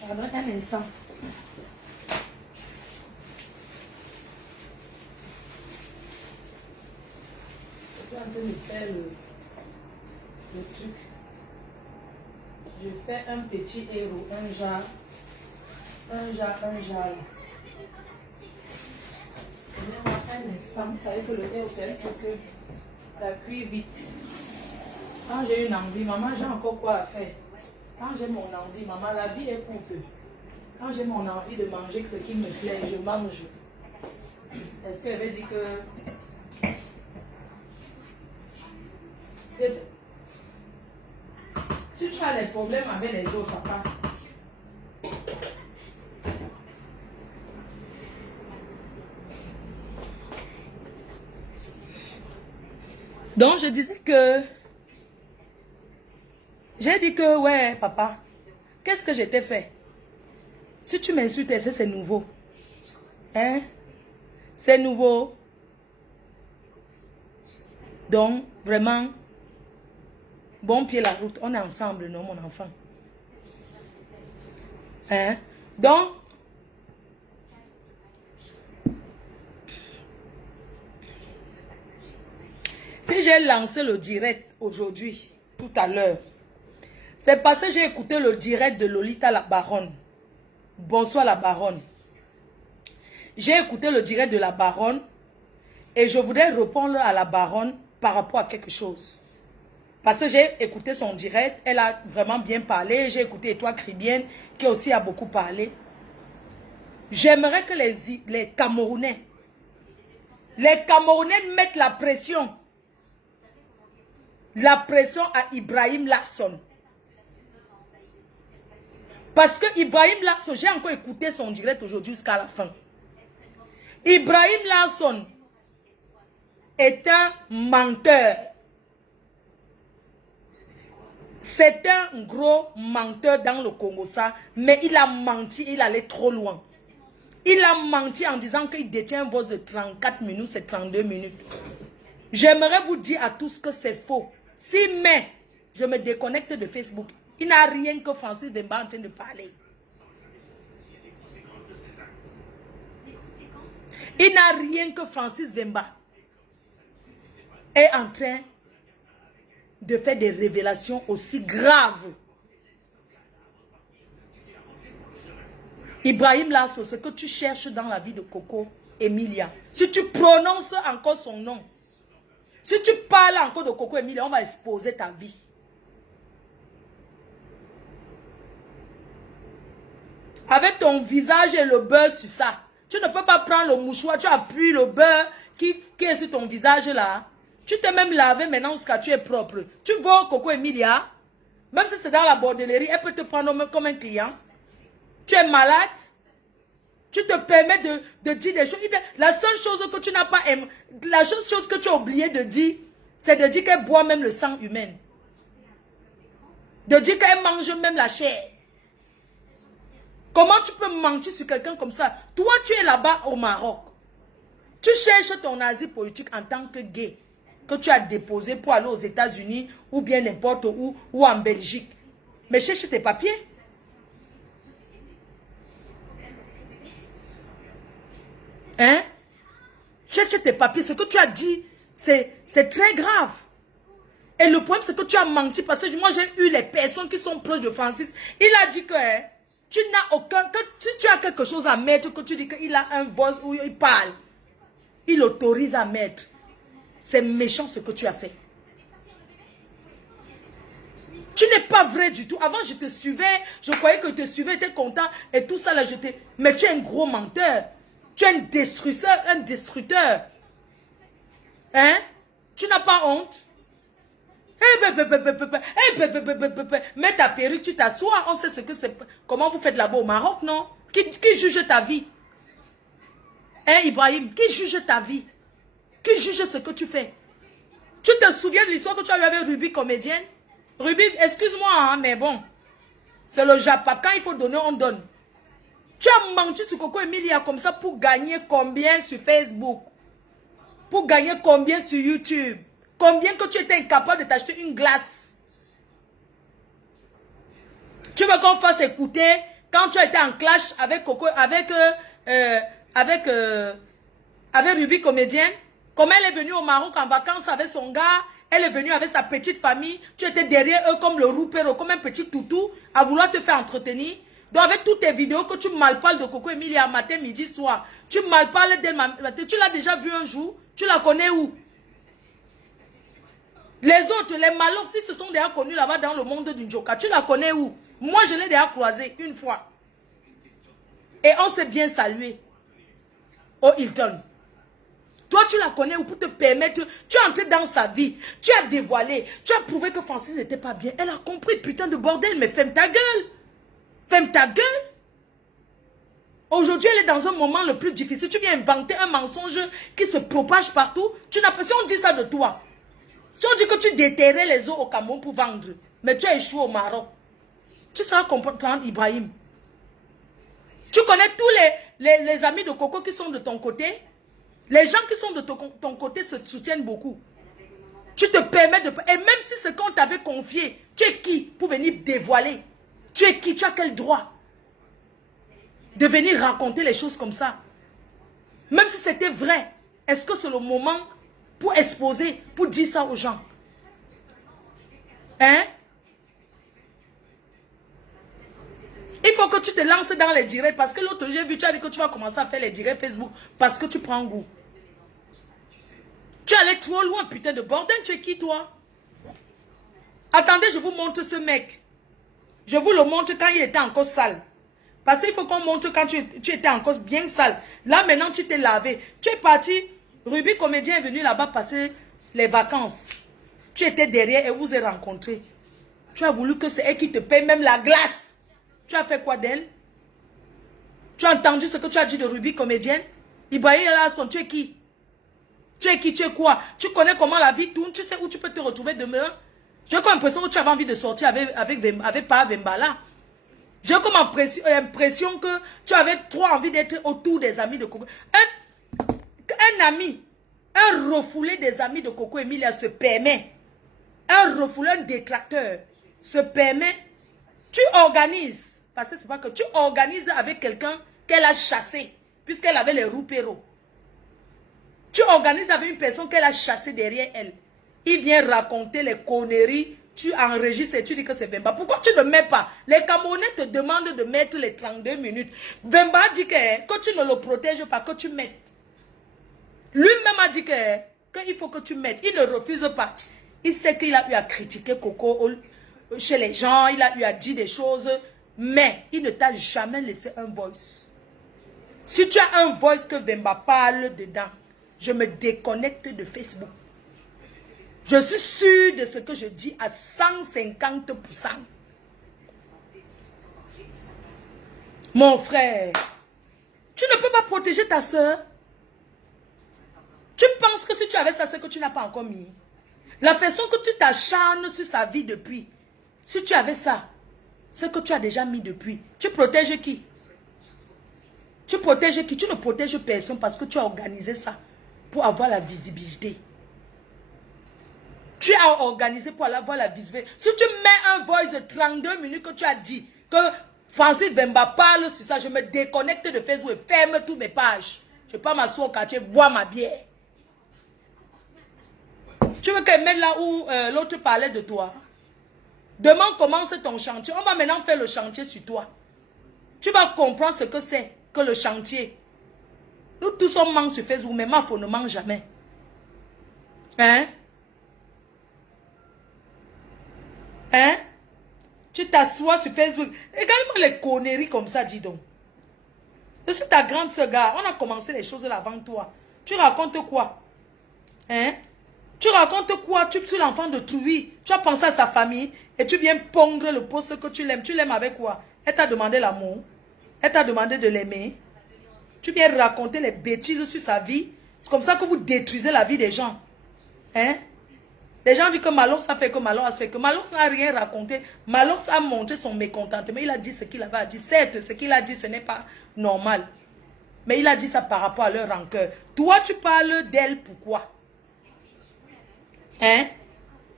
Pardon, un instant. Je suis en train de faire le truc. Je fais un petit héros, un jar. Donnez-moi un instant. Vous savez que le héros, c'est un truc que ça cuit vite. Quand j'ai une envie, maman, j'ai encore quoi à faire. Quand j'ai mon envie, maman, la vie est courte. Quand j'ai mon envie de manger ce qui me plaît, je mange. Est-ce qu'elle veut dire que... Si tu as des problèmes avec les autres, papa. Donc, je disais que... J'ai dit que, ouais, papa, qu'est-ce que je t'ai fait? Si tu m'insultes, c'est nouveau. Hein? C'est nouveau. Donc, vraiment, bon pied la route. On est ensemble, non, mon enfant? Hein? Donc, si j'ai lancé le direct aujourd'hui, tout à l'heure, c'est parce que j'ai écouté le direct de Lolita la baronne. Bonsoir la baronne. J'ai écouté le direct de la baronne et je voudrais répondre à la baronne par rapport à quelque chose. Parce que j'ai écouté son direct, elle a vraiment bien parlé. J'ai écouté Étoile Cribienne qui aussi a beaucoup parlé. J'aimerais que les Camerounais mettent la pression à Ibrahim Larsson. Parce que Ibrahim Larsson, j'ai encore écouté son direct aujourd'hui jusqu'à la fin. Ibrahim Larsson est un menteur. C'est un gros menteur dans le Congo, ça. Mais il a menti, il allait trop loin. Il a menti en disant qu'il détient un vote de 34 minutes, c'est 32 minutes. J'aimerais vous dire à tous que c'est faux. Si mais je me déconnecte de Facebook, il n'a rien que Francis Vemba en train de parler. Il n'a rien que Francis Vemba est en train de faire des révélations aussi graves. Ibrahim Lasso, ce que tu cherches dans la vie de Coco Emilia, si tu prononces encore son nom, si tu parles encore de Coco Emilia, on va exposer ta vie. Avec ton visage et le beurre sur ça, tu ne peux pas prendre le mouchoir, tu appuies le beurre qui est sur ton visage là. Tu t'es même lavé maintenant jusqu'à tu es propre. Tu vois Coco Emilia, même si c'est dans la bordellerie, elle peut te prendre comme un client. Tu es malade, tu te permets de dire des choses. La seule chose que tu n'as pas aimé, la seule chose que tu as oublié de dire, c'est de dire qu'elle boit même le sang humain. De dire qu'elle mange même la chair. Comment tu peux mentir sur quelqu'un comme ça? Toi, tu es là-bas au Maroc. Tu cherches ton asile politique en tant que gay, que tu as déposé pour aller aux États-Unis ou bien n'importe où, ou en Belgique. Mais cherche tes papiers. Hein? Cherche tes papiers. Ce que tu as dit, c'est très grave. Et le problème, c'est que tu as menti parce que moi, j'ai eu les personnes qui sont proches de Francis. Il a dit que tu n'as aucun... Que si tu as quelque chose à mettre, que tu dis qu'il a un voice où il parle, il autorise à mettre. C'est méchant ce que tu as fait. Tu n'es pas vrai du tout. Avant, je te suivais. Je croyais que je te suivais, tu étais content. Et tout ça, là, mais tu es un gros menteur. Tu es un destructeur. Hein? Tu n'as pas honte? Mets ta perruque, tu t'assois. On sait ce que c'est. Comment vous faites là-bas au Maroc, non? Qui juge ta vie? Hein, Ibrahim? Qui juge ta vie? Qui juge ce que tu fais? Tu te souviens de l'histoire que tu as eu avec Ruby, comédienne? Ruby, excuse-moi, hein, mais bon. C'est le Japon. Quand il faut donner, on donne. Tu as menti sur Coco Emilia comme ça pour gagner combien sur Facebook? Pour gagner combien sur YouTube? Combien que tu étais incapable de t'acheter une glace? Tu veux qu'on fasse écouter quand tu étais en clash avec Coco, avec Ruby comédienne? Comment elle est venue au Maroc en vacances avec son gars? Elle est venue avec sa petite famille. Tu étais derrière eux comme le roupero, comme un petit toutou, à vouloir te faire entretenir. Donc avec toutes tes vidéos que tu malparles de Coco Emilia matin, midi, soir, tu malparles d'elle matin, tu l'as déjà vu un jour? Tu la connais où? Les autres, les malheurs, si se sont déjà connus là-bas dans le monde du Njoka, tu la connais où? Moi, je l'ai déjà croisée une fois. Et on s'est bien salué au Hilton. Toi, tu la connais où pour te permettre? Tu es entré dans sa vie. Tu as dévoilé. Tu as prouvé que Francis n'était pas bien. Elle a compris, putain de bordel. Mais ferme ta gueule. Ferme ta gueule. Aujourd'hui, elle est dans un moment le plus difficile. Tu viens inventer un mensonge qui se propage partout. Tu n'as pas... Si on dit ça de toi, si on dit que tu déterrais les eaux au Cameroun pour vendre, mais tu as échoué au Maroc, tu seras comprendre, Ibrahim. Tu connais tous les amis de Coco qui sont de ton côté? Les gens qui sont de ton côté se soutiennent beaucoup. Tu te permets de... Et même si ce qu'on t'avait confié, tu es qui pour venir dévoiler? Tu es qui? Tu as quel droit de venir raconter les choses comme ça? Même si c'était vrai, est-ce que c'est le moment pour exposer, pour dire ça aux gens? Hein? Il faut que tu te lances dans les directs parce que l'autre j'ai vu, tu as dit que tu vas commencer à faire les directs Facebook parce que tu prends goût. Tu allais trop loin, putain de bordel, tu es qui toi? Attendez, je vous montre ce mec. Je vous le montre quand il était encore sale. Parce qu'il faut qu'on montre quand tu étais encore bien sale. Là maintenant tu t'es lavé. Tu es parti, Ruby comédien est venu là-bas passer les vacances. Tu étais derrière et vous êtes rencontrés. Tu as voulu que c'est elle qui te paye même la glace. Tu as fait quoi d'elle? Tu as entendu ce que tu as dit de Ruby comédienne? Ibrahim Lasson, tu es qui? Tu es qui? Tu es quoi? Tu connais comment la vie tourne? Tu sais où tu peux te retrouver demain? J'ai comme l'impression que tu avais envie de sortir avec Paa Vembala. J'ai comme l'impression que tu avais trop envie d'être autour des amis de Coco. Un ami, un refoulé des amis de Coco Emilia se permet, un refoulé, un détracteur se permet, tu organises, parce que c'est pas que tu organises avec quelqu'un qu'elle a chassé, puisqu'elle avait les roupéros. Tu organises avec une personne qu'elle a chassé derrière elle. Il vient raconter les conneries. Tu enregistres et tu dis que c'est Vemba. Pourquoi tu ne mets pas? Les Camerounais te demandent de mettre les 32 minutes. Vemba dit que tu ne le protèges pas, que tu mettes. Lui-même a dit qu'il faut que tu mettes. Il ne refuse pas. Il sait qu'il a eu à critiquer Coco chez les gens. Il a eu à dire des choses. Mais il ne t'a jamais laissé un voice. Si tu as un voice que Vemba parle dedans, je me déconnecte de Facebook. Je suis sûre de ce que je dis à 150%. Mon frère, tu ne peux pas protéger ta soeur. Tu penses que si tu avais ça, c'est que tu n'as pas encore mis. La façon que tu t'acharnes sur sa vie depuis, si tu avais ça, c'est que tu as déjà mis depuis. Tu protèges qui? Tu protèges qui? Tu ne protèges personne parce que tu as organisé ça pour avoir la visibilité. Tu as organisé pour avoir la visibilité. Si tu mets un voice de 32 minutes que tu as dit que Francis Vemba parle sur ça, je me déconnecte de Facebook et ferme toutes mes pages. Je ne vais pas m'asseoir au quartier, boire ma bière. Tu veux qu'elle mette là où l'autre parlait de toi? Demain commence ton chantier. On va maintenant faire le chantier sur toi. Tu vas comprendre ce que c'est que le chantier. Nous tous on mange sur Facebook, mais Mafo ne mange jamais. Hein? Hein? Tu t'assois sur Facebook. Regarde-moi les conneries comme ça, dis donc. Je suis ta grande sœur, gars. On a commencé les choses là avant toi. Tu racontes quoi? Hein? Tu racontes quoi? Tu es l'enfant de Trouy. Tu as pensé à sa famille et tu viens pondre le poste que tu l'aimes. Tu l'aimes avec quoi? Elle t'a demandé l'amour. Elle t'a demandé de l'aimer. Tu viens raconter les bêtises sur sa vie. C'est comme ça que vous détruisez la vie des gens. Hein? Les gens disent que Malox a fait que Malox a fait que Malox n'a rien raconté. Malox a montré son mécontentement. Il a dit ce qu'il avait à dire. Certes, ce qu'il a dit, ce n'est pas normal. Mais il a dit ça par rapport à leur rancœur. Toi, tu parles d'elle, pourquoi? Hein?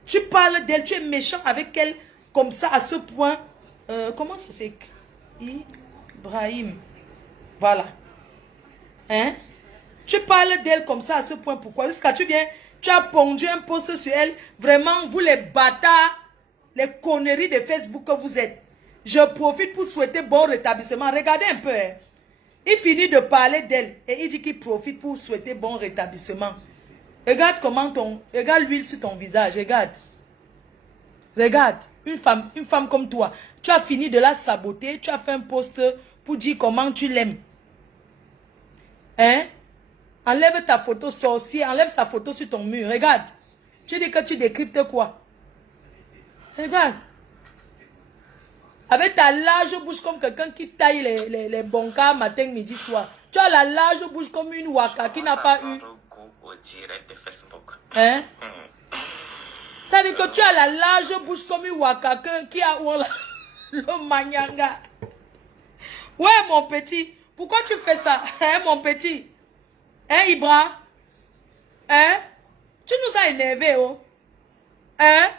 Tu parles d'elle, tu es méchant avec elle comme ça, à ce point. Comment ça s'écrit? Ibrahim. Voilà. Hein? Tu parles d'elle comme ça, à ce point, pourquoi? Jusqu'à tu viens... Tu as pondu un post sur elle. Vraiment, vous les bâtards, les conneries de Facebook que vous êtes. Je profite pour souhaiter bon rétablissement. Regardez un peu. Hein. Il finit de parler d'elle et il dit qu'il profite pour souhaiter bon rétablissement. Regarde comment ton... Regarde l'huile sur ton visage. Regarde. Regarde. Une femme comme toi. Tu as fini de la saboter. Tu as fait un post pour dire comment tu l'aimes. Hein? Enlève ta photo sorcier, enlève sa photo sur ton mur. Regarde. Tu dis que tu décryptes quoi? Regarde. Avec ta large bouche comme quelqu'un qui taille les boncas matin, midi, soir. Tu as la large bouche comme une waka qui n'a pas eu. Hein? Ça dit que tu as la large bouche comme une waka qui a le manyanga. Ouais, mon petit. Pourquoi tu fais ça? Hein, mon petit? Hein, Ibra? Hein? Tu nous as énervés, oh? Hein?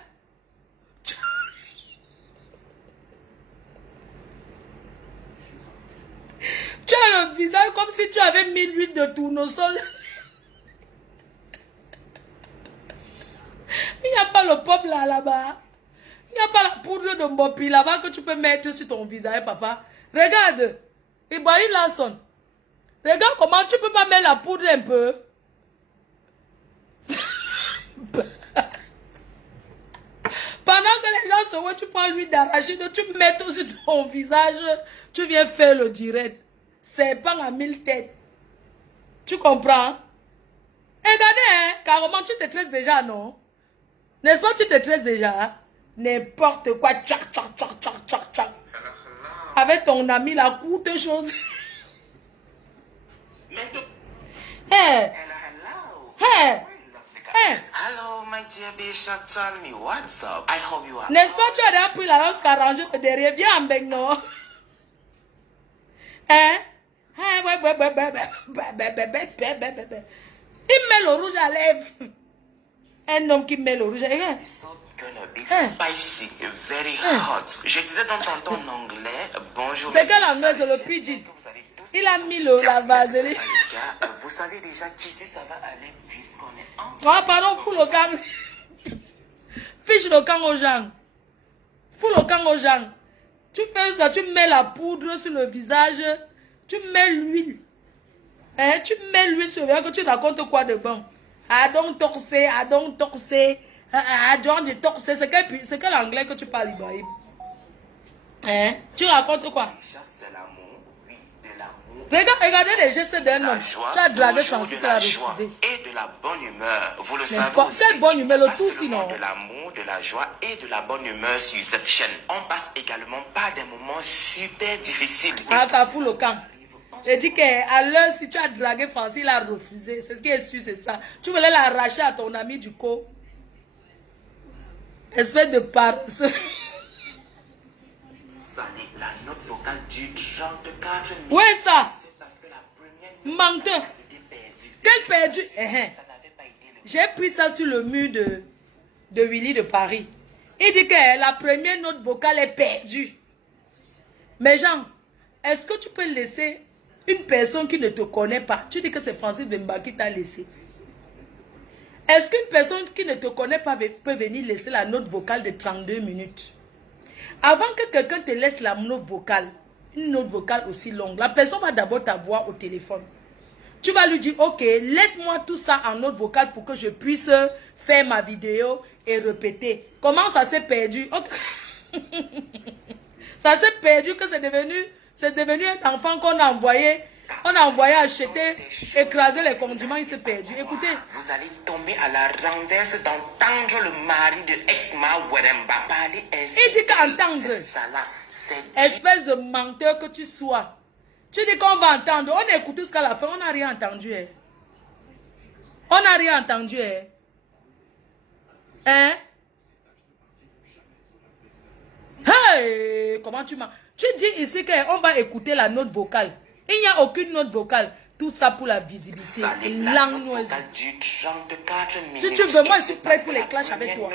Tu as le visage comme si tu avais mis l'huile de tournesol. Il n'y a pas le peuple là-bas. Il n'y a pas la poudre de Mbopi là-bas que tu peux mettre sur ton visage, papa. Regarde. Ibrahim Lasson. Regarde comment tu peux pas mettre la poudre un peu. Pendant que les gens se voient, tu prends l'huile d'arachide, tu mets tout sur ton visage, tu viens faire le direct. C'est pas à 1000 têtes. Tu comprends? Regardez, hein, carrément, tu te tresses déjà, non? N'est-ce pas, tu te tresses déjà? N'importe quoi, tchac, tchac, tchac, tchac, tchac, tchac. Avec ton ami, la courte chose. Hey. Hey. Hey. Hello, my dear Bishop, tell me what's up. I hope you are. N'est-ce pas, tu as déjà pris la langue s'arranger derrière. Viens en bec, non? Hein? Il met le rouge à lèvres. Un homme qui met le rouge à lèvres. Gonna be spicy, very hot. Je disais dans ton anglais, bonjour. C'est quel anglais, c'est le pidgin. Il a mis la vaseline. Vous savez déjà qu'ici ça va aller puisqu'on est en Oh, pardon, fous le camp. Fiche le camp aux gens. Fous le camp aux gens. Tu fais ça, tu mets la poudre sur le visage. Tu mets l'huile. Hein? Tu mets l'huile sur le visage, que tu racontes quoi de bon? I don't talk say. I don't talk say. C'est quel anglais que tu parles, Ibrahim? Hein? Tu racontes quoi? C'est l'amour, oui, de l'amour. Regardez les gestes d'un homme. Tu as dragué Francis, elle a refusé. Et de la bonne humeur. Vous le savez aussi. Quelle bonne humeur, le Pas tout seulement sinon. de l'amour, de la joie et de la bonne humeur sur cette chaîne. On passe également par des moments super difficiles. Ah, t'as fou le camp. J'ai dit qu'à l'heure, si tu as dragué Francis, il a refusé. C'est ce qui est sûr, c'est ça. Tu voulais l'arracher à ton ami du co. Espèce de paresseux. Ça n'est la note vocale du 34 minutes. Où est ça? C'est parce que la première Menteur. était perdue. Quel perdu? Ça n'avait pas été le J'ai pris ça sur le mur de Willy de Paris. Il dit que la première note vocale est perdue. Mais Jean, est-ce que tu peux laisser une personne qui ne te connaît pas? Tu dis que c'est Francis Vemba qui t'a laissé. Est-ce qu'une personne qui ne te connaît pas peut venir laisser la note vocale de 32 minutes? Avant que quelqu'un te laisse la note vocale, une note vocale aussi longue, la personne va d'abord t'avoir au téléphone. Tu vas lui dire, ok, laisse-moi tout ça en note vocale pour que je puisse faire ma vidéo et répéter. Comment ça s'est perdu? Ça s'est perdu que c'est devenu un enfant qu'on a envoyé. On a envoyé acheter, écraser les condiments, il s'est perdu. Écoutez. Vous allez tomber à la renverse d'entendre le mari de Exma Weremba parler ainsi. Il dit qu'entendre. Espèce de menteur que tu sois. Tu dis qu'on va entendre. On a écouté jusqu'à la fin, on n'a rien entendu. Hein? On n'a rien entendu. Hein? Hein? Hey! Comment tu m'as... Tu dis ici qu'on va écouter la note vocale. Il n'y a aucune note vocale. Tout ça pour la visibilité. Si tu veux, moi je suis prête pour les clashs avec toi.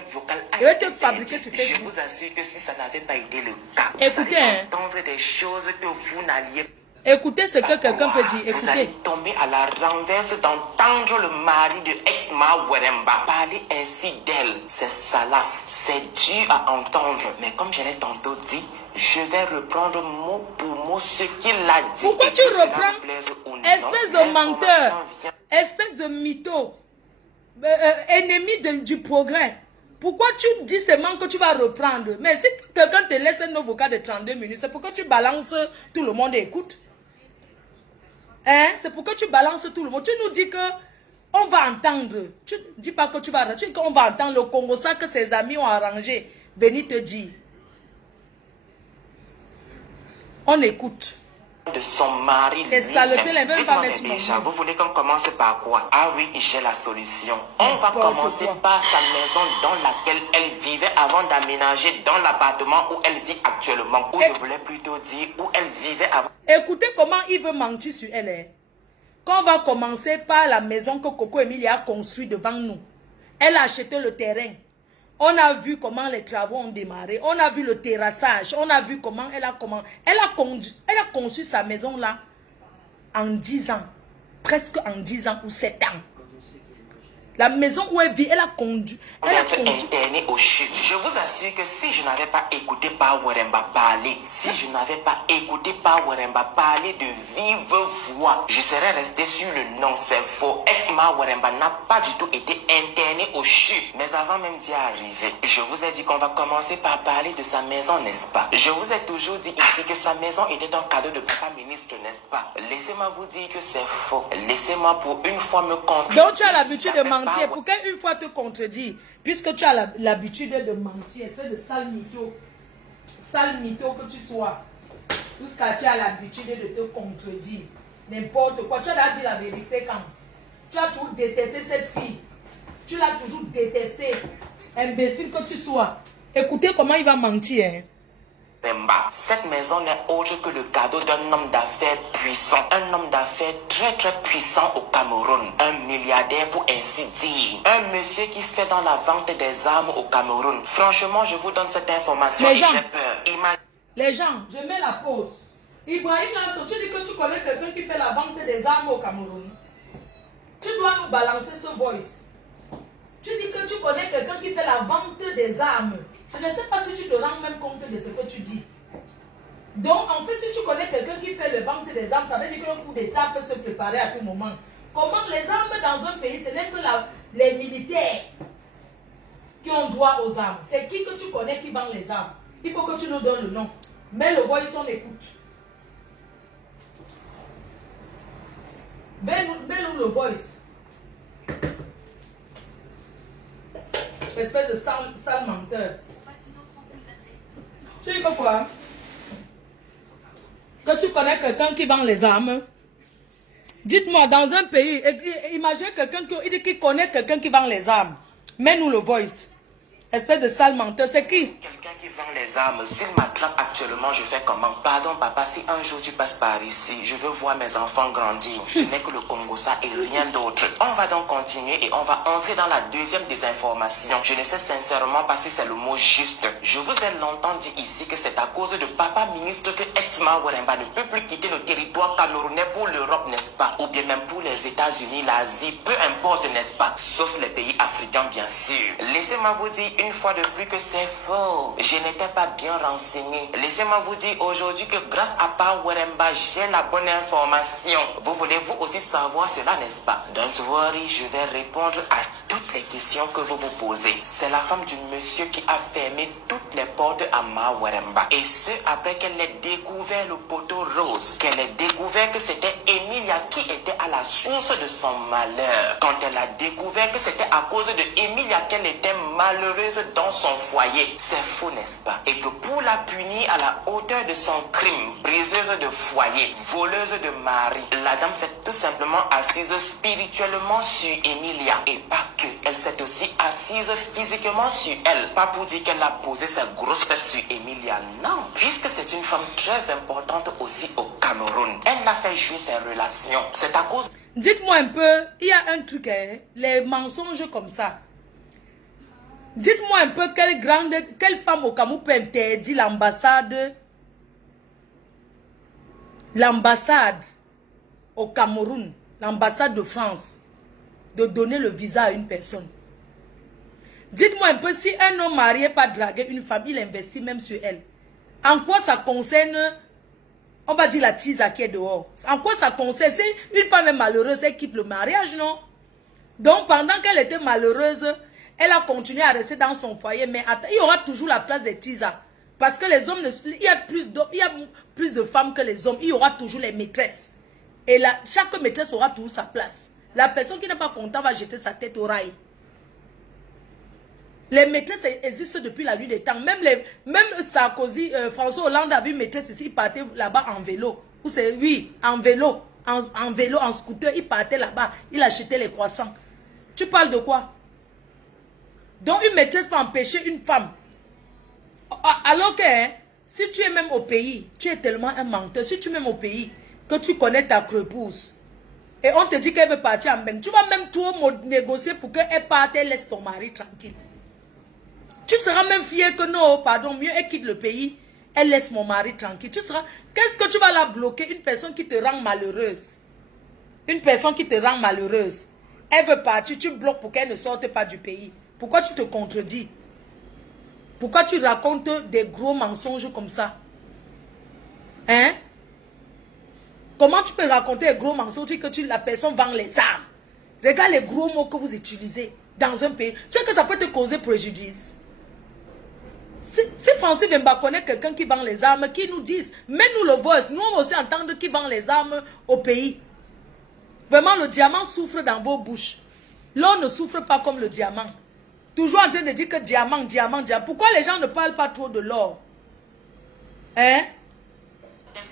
Je vais te fabriquer sur Facebook. Je vous assure que si ça n'avait pas été le cas, écoutez, vous allez entendre des choses que vous n'alliez pas. Écoutez ce que quelqu'un peut dire. Écoutez. Vous allez tomber à la renverse d'entendre le mari de Exma Weremba parler ainsi d'elle. C'est salace, c'est dur à entendre. Mais comme je l'ai tantôt dit, je vais reprendre mot pour mot ce qu'il a dit. Pourquoi tu reprends? Espèce de menteur, espèce de mytho, ennemi du progrès. Pourquoi tu dis seulement que tu vas reprendre? Mais si quelqu'un te laisse un vocal de 32 minutes, c'est pourquoi tu balances, tout le monde écoute. Hein? C'est pourquoi tu balances tout le monde. Tu nous dis que on va entendre. Tu ne dis pas que tu vas arranger, qu'on va entendre le Congo, ça que ses amis ont arrangé. Venez te dire. On écoute. De son mari. Les saletés, les mêmes pas mettre déjà, vous voulez qu'on commence par quoi? Ah oui, j'ai la solution. On va commencer par sa maison dans laquelle elle vivait avant d'aménager dans l'appartement où elle vit actuellement. Ou je voulais plutôt dire où elle vivait avant. Écoutez comment il veut mentir sur elle. Hein. Quand on va commencer par la maison que Coco Emilie a construite devant nous. Elle a acheté le terrain. On a vu comment les travaux ont démarré. On a vu le terrassage. On a vu comment elle a conçu sa maison là en 10 ans. Presque en 10 ans ou 7 ans. La maison où elle vit, elle a conçu. Internée au chute. Je vous assure que si je n'avais pas écouté Pa Weremba parler, de vive voix, je serais resté sur le nom. C'est faux. Exma Weremba n'a pas du tout été internée au chute. Mais avant même d'y arriver, je vous ai dit qu'on va commencer par parler de sa maison, n'est-ce pas? Je vous ai toujours dit ici que sa maison était un cadeau de papa ministre, n'est-ce pas? Laissez-moi vous dire que c'est faux. Laissez-moi pour une fois me contredire. Donc tu as l'habitude de mentir. Pourquoi une fois te contredire? Puisque tu as l'habitude de mentir. C'est de sale mytho. Sale mytho que tu sois. Jusqu'à tu as l'habitude de te contredire. N'importe quoi. Tu as dit la vérité quand? Tu as toujours détesté cette fille. Tu l'as toujours détesté. Imbécile que tu sois. Écoutez comment il va mentir. Hein? Waremba. Cette maison n'est autre que le cadeau d'un homme d'affaires puissant. Un homme d'affaires très puissant au Cameroun. Un milliardaire pour ainsi dire. Un monsieur qui fait dans la vente des armes au Cameroun. Franchement, je vous donne cette information et j'ai peur. Les gens, je mets la pause. Ibrahim Lasso, tu dis que tu connais quelqu'un qui fait la vente des armes au Cameroun. Tu dois nous balancer ce voice. Tu dis que tu connais quelqu'un qui fait la vente des armes. Je ne sais pas si tu te rends même compte de ce que tu dis. Donc, en fait, si tu connais quelqu'un qui fait la vente des armes, ça veut dire qu'un coup d'État peut se préparer à tout moment. Comment les armes dans un pays, ce n'est que les militaires qui ont droit aux armes. C'est qui que tu connais qui vend les armes? Il faut que tu nous donnes le nom. Mais le voice, on écoute. Mets-nous le voice. Espèce de sale menteur. Tu dis quoi? Que tu connais quelqu'un qui vend les armes? Dites-moi, dans un pays, imaginez quelqu'un qui connaît quelqu'un qui vend les armes. Mets-nous le voice. Espèce de sale menteur, c'est qui? Quelqu'un qui vend les armes. S'il m'attrape actuellement, je fais comment? Pardon papa, si un jour tu passes par ici, je veux voir mes enfants grandir. Ce n'est que le Congo, ça et rien d'autre. On va donc continuer et on va entrer dans la deuxième désinformation. Je ne sais sincèrement pas si c'est le mot juste. Je vous ai longtemps dit ici que c'est à cause de papa ministre que Exma Waremba ne peut plus quitter le territoire camerounais pour l'Europe, n'est-ce pas? Ou bien même pour les États-Unis, l'Asie, peu importe, n'est-ce pas? Sauf les pays africains, bien sûr. Laissez-moi vous dire une fois de plus que c'est faux. Je n'étais pas bien renseigné. Laissez-moi vous dire aujourd'hui que grâce à Pa Waremba, j'ai la bonne information. Vous voulez vous aussi savoir cela, n'est-ce pas? Don't worry, je vais répondre à toutes les questions que vous vous posez. C'est la femme du monsieur qui a fermé toutes les portes à Ma Waremba. Et ce, après qu'elle ait découvert le poteau rose. Qu'elle ait découvert que c'était Emilia qui était à la source de son malheur. Quand elle a découvert que c'était à cause de Emilia qu'elle était malheureuse dans son foyer. C'est faux, n'est-ce pas? Et que pour la punir à la hauteur de son crime, briseuse de foyer, voleuse de mari, la dame s'est tout simplement assise spirituellement sur Emilia. Et pas que, elle s'est aussi assise physiquement sur elle. Pas pour dire qu'elle a posé sa grosse fesse sur Emilia, non. Puisque c'est une femme très importante aussi au Cameroun. Elle n'a fait jouer ses relations. C'est à cause... Dites-moi un peu, il y a un truc, hein, les mensonges comme ça. Dites-moi un peu quelle femme au Cameroun peut interdire l'ambassade au Cameroun, l'ambassade de France, de donner le visa à une personne. Dites-moi un peu si un homme marié pas draguer une femme, il investit même sur elle. En quoi ça concerne, on va dire la tisa qui est dehors. En quoi ça concerne, si une femme est malheureuse, elle quitte le mariage, non? Donc pendant qu'elle était malheureuse, elle a continué à rester dans son foyer, mais il y aura toujours la place des tisas. Parce que les hommes, il y a plus de femmes que les hommes. Il y aura toujours les maîtresses. Et chaque maîtresse aura toujours sa place. La personne qui n'est pas contente va jeter sa tête au rail. Les maîtresses existent depuis la nuit des temps. Même Sarkozy, François Hollande a vu une maîtresse ici, il partait là-bas en vélo. Oui, en vélo, en scooter, il partait là-bas. Il achetait les croissants. Tu parles de quoi? Donc une maîtresse peut empêcher une femme. Alors que si tu es même au pays, tu es tellement un menteur. Si tu es même au pays, que tu connais ta crepousse, et on te dit qu'elle veut partir en bain, tu vas même tout négocier pour qu'elle parte et laisse ton mari tranquille. Tu seras même fier que non, pardon, mieux elle quitte le pays, elle laisse mon mari tranquille. Tu seras, qu'est-ce que tu vas la bloquer? Une personne qui te rend malheureuse. Une personne qui te rend malheureuse. Elle veut partir, tu bloques pour qu'elle ne sorte pas du pays. Pourquoi tu te contredis? Pourquoi tu racontes des gros mensonges comme ça? Hein? Comment tu peux raconter des gros mensonges que la personne vend les armes? Regarde les gros mots que vous utilisez dans un pays. Tu sais que ça peut te causer préjudice. Si Francis Bemba connaît quelqu'un qui vend les armes, qui nous dise, mets-nous le voice. Nous on aussi entendre qui vend les armes au pays. Vraiment, le diamant souffre dans vos bouches. L'or ne souffre pas comme le diamant. Toujours en train de dire que diamant, diamant, diamant. Pourquoi les gens ne parlent pas trop de l'or? Hein?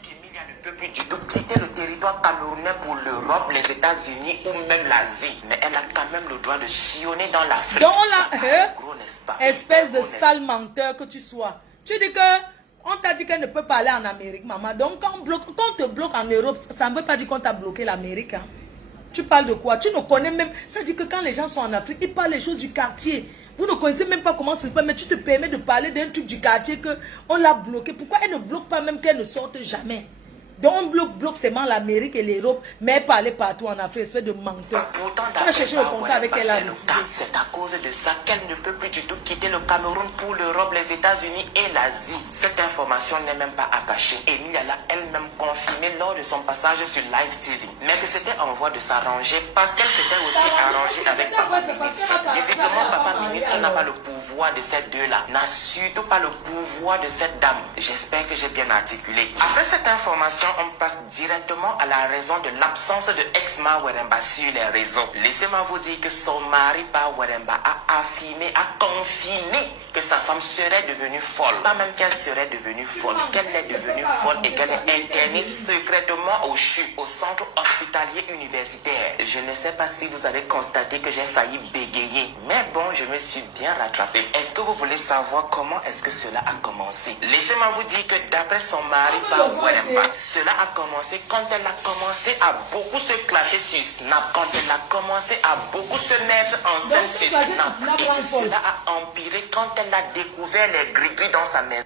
Emilia ne peut plus du tout quitter le territoire camerounais pour l'Europe, les États-Unis ou même l'Asie. Mais elle a quand même le droit de sillonner dans l'Afrique. Donc on l'a... Espèce de sale menteur que tu sois. Tu dis que On t'a dit qu'elle ne peut pas aller en Amérique, maman. Donc, quand on te bloque en Europe, ça ne veut pas dire qu'on t'a bloqué l'Amérique. Hein. Tu parles de quoi? Tu ne connais même... Ça dit que quand les gens sont en Afrique, ils parlent les choses du quartier. Vous ne connaissez même pas comment ça se passe, mais tu te permets de parler d'un truc du quartier qu'on l'a bloqué. Pourquoi elle ne bloque pas même qu'elle ne sorte jamais? Donc on bloque seulement l'Amérique et l'Europe, mais parler partout en Afrique, espèce de menteur. Tu as cherché le contact avec elle. C'est à cause de ça qu'elle ne peut plus du tout quitter le Cameroun pour l'Europe, les États-Unis et l'Asie. Cette information n'est même pas à cacher. Emilia l'a elle-même confirmé lors de son passage sur Live TV. Mais que c'était en voie de s'arranger parce qu'elle s'était aussi arrangée avec Papa Ministre. Visiblement, Papa Ministre n'a pas le pouvoir de ces deux-là, n'a surtout pas le pouvoir de cette dame. J'espère que j'ai bien articulé. Après cette information, on passe directement à la raison de l'absence de ex-Ma Weremba sur les réseaux. Laissez-moi vous dire que son mari, Pa Weremba, a affirmé, a confirmé que sa femme serait devenue folle. Pas même qu'elle serait devenue folle, qu'elle est devenue folle et qu'elle est internée secrètement au CHU, au centre hospitalier universitaire. Je ne sais pas si vous avez constaté que j'ai failli bégayer, mais bon, je me suis bien rattrapé. Est-ce que vous voulez savoir comment est-ce que cela a commencé? Laissez-moi vous dire que d'après son mari, Pa Weremba, cela a commencé quand elle a commencé à beaucoup se clasher sur Snap, quand elle a commencé à beaucoup se mettre en scène sur Snap, et que cela a empiré quand elle a découvert les gris-gris dans sa maison.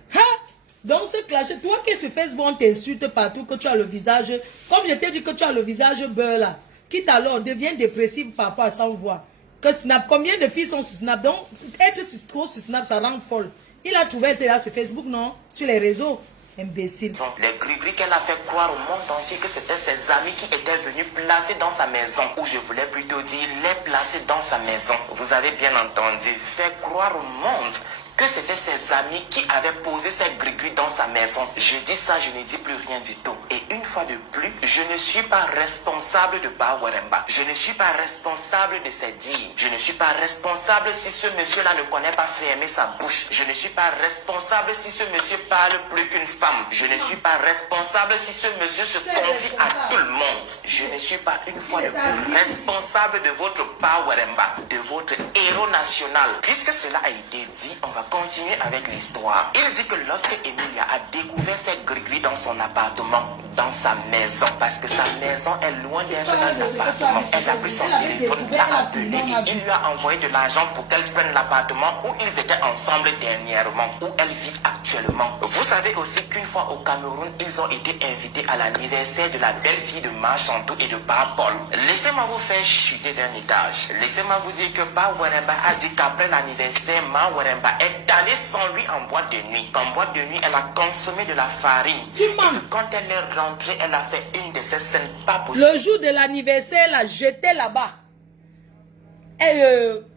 Donc ce clash, toi qui sur Facebook on t'insulte partout que tu as le visage, comme je t'ai dit que tu as le visage beurre là, quitte alors devient dépressive par rapport à ça on voit. Que Snap, combien de filles sont sur Snap? Donc être trop sur Snap ça rend folle. Il a trouvé être là sur Facebook, non? Sur les réseaux. Imbécile. Les gris-gris qu'elle a fait croire au monde entier que c'était ses amis qui étaient venus placer dans sa maison. Ou je voulais plutôt dire les placer dans sa maison. Vous avez bien entendu. Faire croire au monde que c'était ses amis qui avaient posé ces gris-gris dans sa maison. Je dis ça, je ne dis plus rien du tout. Et une fois de plus, je ne suis pas responsable de Pa Weremba. Je ne suis pas responsable de ses dires. Je ne suis pas responsable si ce monsieur-là ne connaît pas fermer sa bouche. Je ne suis pas responsable si ce monsieur parle plus qu'une femme. Je ne suis pas responsable si ce monsieur se confie à tout le monde. Je ne suis pas une fois de plus responsable de votre Pa Weremba, de votre héros national. Puisque cela a été dit, on va continuer avec l'histoire. Il dit que lorsque Emilia a découvert ces gris-gris dans son appartement, dans sa maison, parce que sa maison est loin d'être un appartement, elle a pris son téléphone, l'a appelé et il lui a envoyé de l'argent pour qu'elle prenne l'appartement où ils étaient ensemble dernièrement, où elle vit actuellement. Vous savez aussi qu'une fois au Cameroun, ils ont été invités à l'anniversaire de la belle-fille de Ma Chantou et de Pa Paul. Laissez-moi vous faire chuter d'un étage. Laissez-moi vous dire que Pa Weremba a dit qu'après l'anniversaire, Ma Weremba est allée sans lui en boîte de nuit. Qu'en boîte de nuit, elle a consommé de la farine. Et que quand elle est rentrée, elle a fait une de ces scènes pas possibles. Le jour de l'anniversaire, elle a jeté là-bas.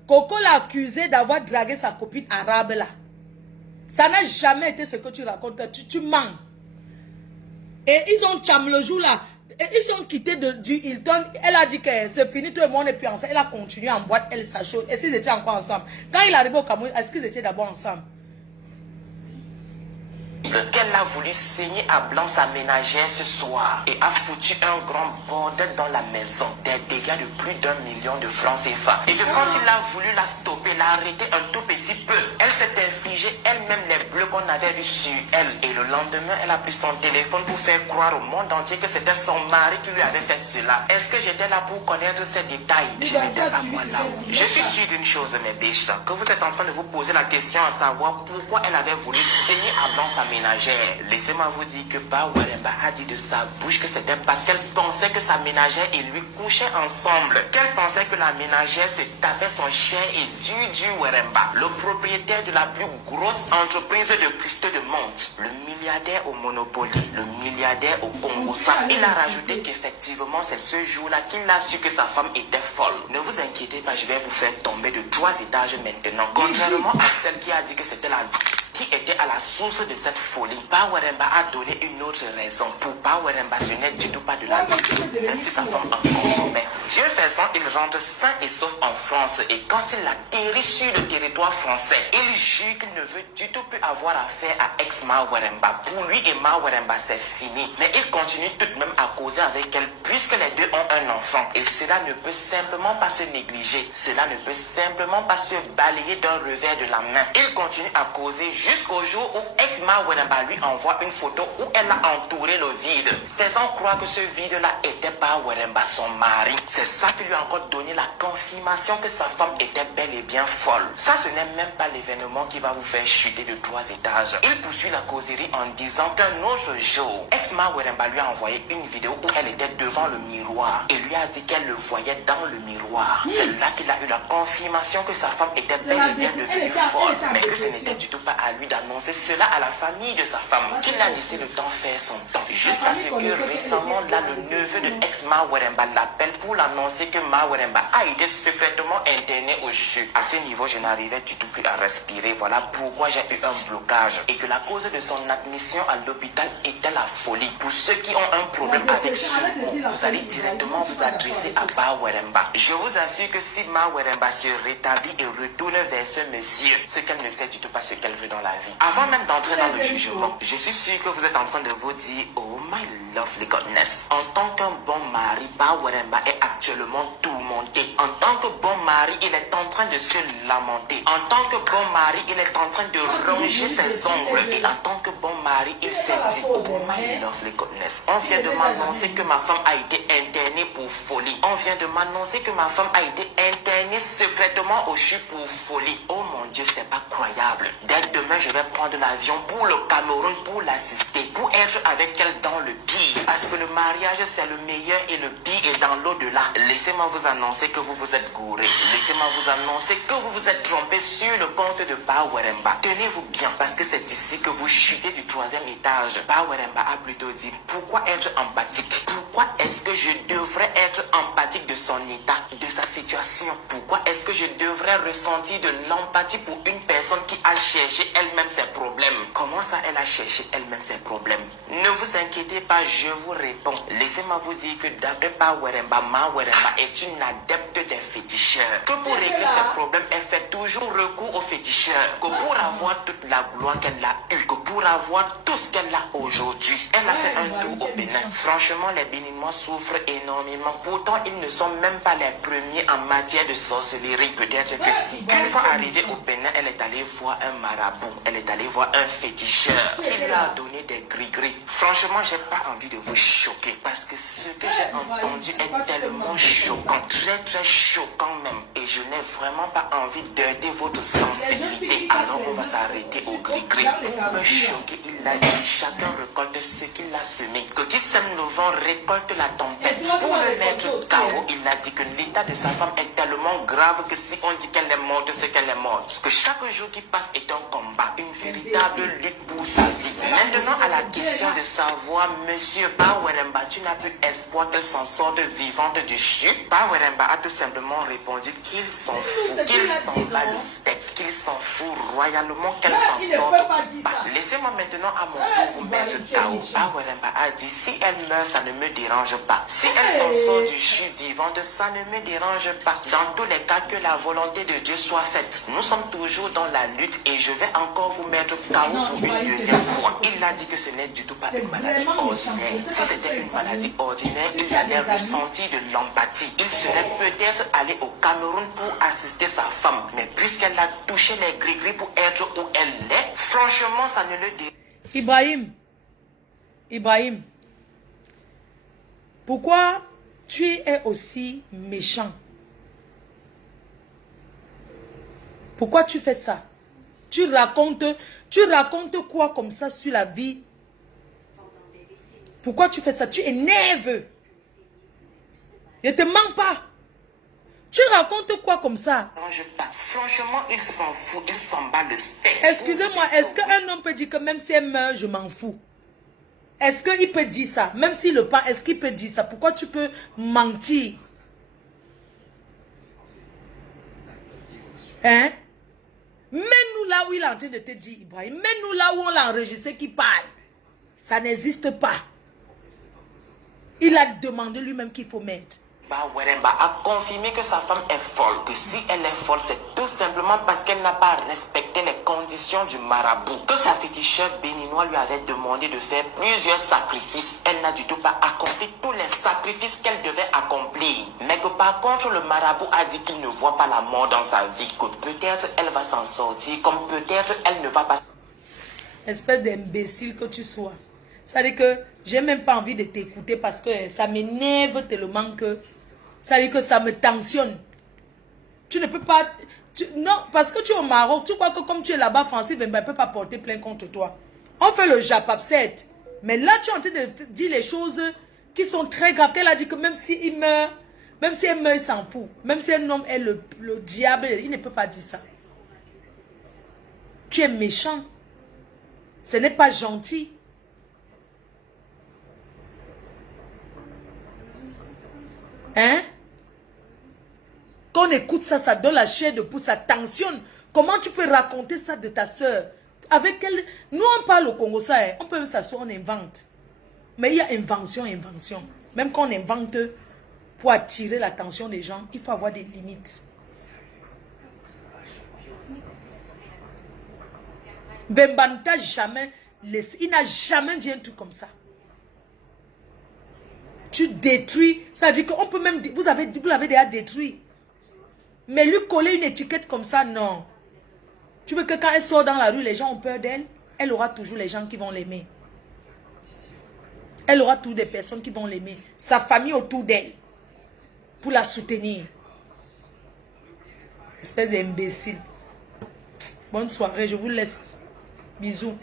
Coco l'a accusé d'avoir dragué sa copine arabe là. Ça n'a jamais été ce que tu racontes. Tu mens. Et ils ont cham le jour là. Ils sont quittés du Hilton. Elle a dit que c'est fini, tout le monde n'est plus ensemble. Elle a continué en boîte, elle s'achète. Est-ce qu'ils étaient encore ensemble? Quand il est arrivé au Cameroun, est-ce qu'ils étaient d'abord ensemble? Qu'elle a voulu saigner à blanc sa ménagère ce soir et a foutu un grand bordel dans la maison, des dégâts de plus d'1 million de francs CFA. Et que quand il a voulu la stopper, l'arrêter un tout petit peu, elle s'est infligée elle-même les bleus qu'on avait vus sur elle. Et le lendemain, elle a pris son téléphone pour faire croire au monde entier que c'était son mari qui lui avait fait cela. Est-ce que j'étais là pour connaître ces détails? Je n'étais pas moi là. Je suis sûr d'une chose, mes biches, que vous êtes en train de vous poser la question à savoir pourquoi elle avait voulu saigner à blanc sa ménagère. Laissez-moi vous dire que Pa Weremba a dit de sa bouche que c'était parce qu'elle pensait que sa ménagère et lui couchaient ensemble. Qu'elle pensait que la ménagère se tapait son chien et du Weremba, le propriétaire de la plus grosse entreprise de cristaux de montre, le milliardaire au Monopoly, le milliardaire au Congo-Ça. Il a rajouté qu'effectivement c'est ce jour-là qu'il a su que sa femme était folle. Ne vous inquiétez pas, je vais vous faire tomber de 3 étages maintenant. Contrairement à celle qui a dit que c'était qui était à la source de cette folie. Pa Weremba a donné une autre raison. Pour Pa Weremba, ce n'est du tout pas de la vie, même si sa femme en consommait. Dieu faisant, il rentre sain et sauf en France. Et quand il atterrit sur le territoire français, il jure qu'il ne veut du tout plus avoir affaire à ex-Maweremba. Pour lui et Maweremba, c'est fini. Mais il continue tout de même à causer avec elle puisque les deux ont un enfant. Et cela ne peut simplement pas se négliger. Cela ne peut simplement pas se balayer d'un revers de la main. Il continue à causer jusqu'au jour où ex-Maweremba lui envoie une photo où elle a entouré le vide, faisant croire que ce vide-là était pas Weremba, son mari. C'est ça qui lui a encore donné la confirmation que sa femme était bel et bien folle. Ça, ce n'est même pas l'événement qui va vous faire chuter de 3 étages. Il poursuit la causerie en disant qu'un autre jour, ex-Maweremba lui a envoyé une vidéo où elle était devant le miroir et lui a dit qu'elle le voyait dans le miroir. C'est là qu'il a eu la confirmation que sa femme était bel et bien devenue folle, mais que ce n'était du tout pas à lui d'annoncer cela à la famille de sa femme, qu'il a laissé le temps faire son temps. Jusqu'à ce que récemment, là, le neveu de ex-Maweremba l'appelle pour l'annoncer que Maweremba a été secrètement interné au CHU. À ce niveau, je n'arrivais du tout plus à respirer. Voilà pourquoi j'ai eu un blocage. Et que la cause de son admission à l'hôpital était la folie. Pour ceux qui ont un problème avec ce mot, vous allez directement vous adresser à Maweremba. Je vous assure que si Maweremba se rétablit et retourne vers ce monsieur, ce qu'elle ne sait du tout pas ce qu'elle veut dans la vie. Avant même d'entrer dans le jugement, je suis sûr que vous êtes en train de vous dire, oh my lovely godness. En tant qu'un bon mari, Maweremba est actuellement tourmenté. En tant que bon mari, il est en train de se lamenter. En tant que bon mari, il est en train de ronger ses ongles. Et en tant que bon mari, il s'est dit, oh my lovely godness. On vient de m'annoncer que ma femme a été internée pour folie. On vient de m'annoncer que ma femme a été internée secrètement au CHU pour folie. Oh mon Dieu, c'est pas croyable. Dès demain, je vais prendre l'avion pour le Cameroun pour l'assister, pour être avec elle dans le pire. Parce que le mariage, c'est le meilleur et le pire est dans l'au-delà. Laissez-moi vous annoncer que vous vous êtes gouré. Laissez-moi vous annoncer que vous vous êtes trompé sur le compte de Maweremba. Tenez-vous bien, parce que c'est ici que vous chutez du 3e étage. Maweremba a plutôt dit, pourquoi être empathique? Pourquoi est-ce que je devrais être empathique de son état, de sa situation? Pourquoi est-ce que je devrais ressentir de l'empathie pour une personne qui a cherché elle-même ses problèmes? Comment ça, elle a cherché elle-même ses problèmes? Ne vous inquiétez pas, je vous réponds. Laissez-moi vous dire que d'après Maweremba, Maweremba est une adepte des féticheurs. Que pour régler ses problèmes, elle fait toujours recours aux féticheurs. Que pour avoir toute la gloire qu'elle a eue, que pour avoir tout ce qu'elle a aujourd'hui, elle a fait un tour au Bénin. Franchement, les Béninois souffrent énormément. Pourtant, ils ne sont même pas les premiers en matière de sorcellerie. Peut-être que si. Une fois arrivée au Bénin, elle est allée voir un marabout. Elle est allée voir un féticheur qui lui a donné des gris-gris. Franchement, j'ai pas envie de vous choquer parce que ce que j'ai entendu est tellement choquant, très choquant même. Et je n'ai vraiment pas envie d'aider votre sensibilité. Alors on va s'arrêter au gris-gris. Pour me choquer, il a dit chacun récolte ce qu'il a semé. Que qui sème le vent récolte la tempête. Pour le mettre KO, il a dit que l'état de sa femme est tellement grave que si on dit qu'elle est morte, c'est qu'elle est morte. Que chaque jour qui passe est un combat, une véritable lutte pour sa vie. Maintenant à la question de savoir, monsieur Maweremba, tu n'as plus espoir qu'elle s'en sorte vivante du CHU? Maweremba a tout simplement répondu qu'il s'en fout, qu'il s'en bat le steak, qu'il s'en fout royalement qu'elle s'en sorte pas. Laissez-moi maintenant à mon tour vous mettre KO. Maweremba a dit, si elle meurt, ça ne me dérange pas. Si elle s'en sort du CHU vivante, ça ne me dérange pas. Dans tous les cas, que la volonté de Dieu soit faite. Nous sommes toujours dans la lutte et je vais encore vous mettre KO pour une deuxième fois. Il a dit que ce n'est du tout pas une maladie ordinaire. Si c'était une maladie ordinaire, il allait ressentir de l'empathie. Il serait peut-être allé au Cameroun pour assister sa femme. Mais puisqu'elle a touché les gris-gris pour être où elle est, franchement, ça ne le dit. Ibrahim, pourquoi tu es aussi méchant? Pourquoi tu fais ça? Tu racontes quoi comme ça sur la vie? Pourquoi tu fais ça? Tu énerves. Ne te mens pas. Tu racontes quoi comme ça? Franchement, il s'en fout. Il s'en bat le steak. Excusez-moi, est-ce qu'un homme peut dire que même si elle meurt, je m'en fous? Est-ce qu'il peut dire ça? Même s'il le parle, est-ce qu'il peut dire ça? Pourquoi tu peux mentir? Hein? Mets-nous là où il est en train de te dire, Ibrahim. Mets-nous là où on l'a enregistré qui parle. Ça n'existe pas. Il a demandé lui-même qu'il faut mettre. Weremba a confirmé que sa femme est folle, que si elle est folle, c'est tout simplement parce qu'elle n'a pas respecté les conditions du marabout, que sa féticheur béninois lui avait demandé de faire plusieurs sacrifices. Elle n'a du tout pas accompli tous les sacrifices qu'elle devait accomplir, mais que par contre le marabout a dit qu'il ne voit pas la mort dans sa vie, que peut-être elle va s'en sortir, comme peut-être elle ne va pas. Espèce d'imbécile que tu sois. Ça veut dire que j'ai même pas envie de t'écouter parce que ça m'énerve tellement que ça veut dire que ça me tensionne. Tu ne peux pas... non, parce que tu es au Maroc, tu crois que comme tu es là-bas, Francis ne peut pas porter plainte contre toi. On fait le Japapset. Mais là, tu es en train de dire les choses qui sont très graves. Elle a dit que même s'il meurt, même si elle meurt, il s'en fout. Même si un homme est le diable, il ne peut pas dire ça. Tu es méchant. Ce n'est pas gentil. Hein? Quand on écoute ça, ça donne la chair de poule, ça tensionne. Comment tu peux raconter ça de ta soeur? Avec elle, nous on parle au Congo, ça, hein? On peut même s'asseoir, on invente. Mais il y a invention. Même quand on invente pour attirer l'attention des gens, il faut avoir des limites. Bembanta jamais laissé, il n'a jamais dit un truc comme ça. Tu détruis, ça veut dire qu'on peut même, vous l'avez déjà détruit. Mais lui coller une étiquette comme ça, non. Tu veux que quand elle sort dans la rue, les gens ont peur d'elle? Elle aura toujours les gens qui vont l'aimer. Elle aura toujours des personnes qui vont l'aimer. Sa famille autour d'elle. Pour la soutenir. Espèce d'imbécile. Bonne soirée, je vous laisse. Bisous.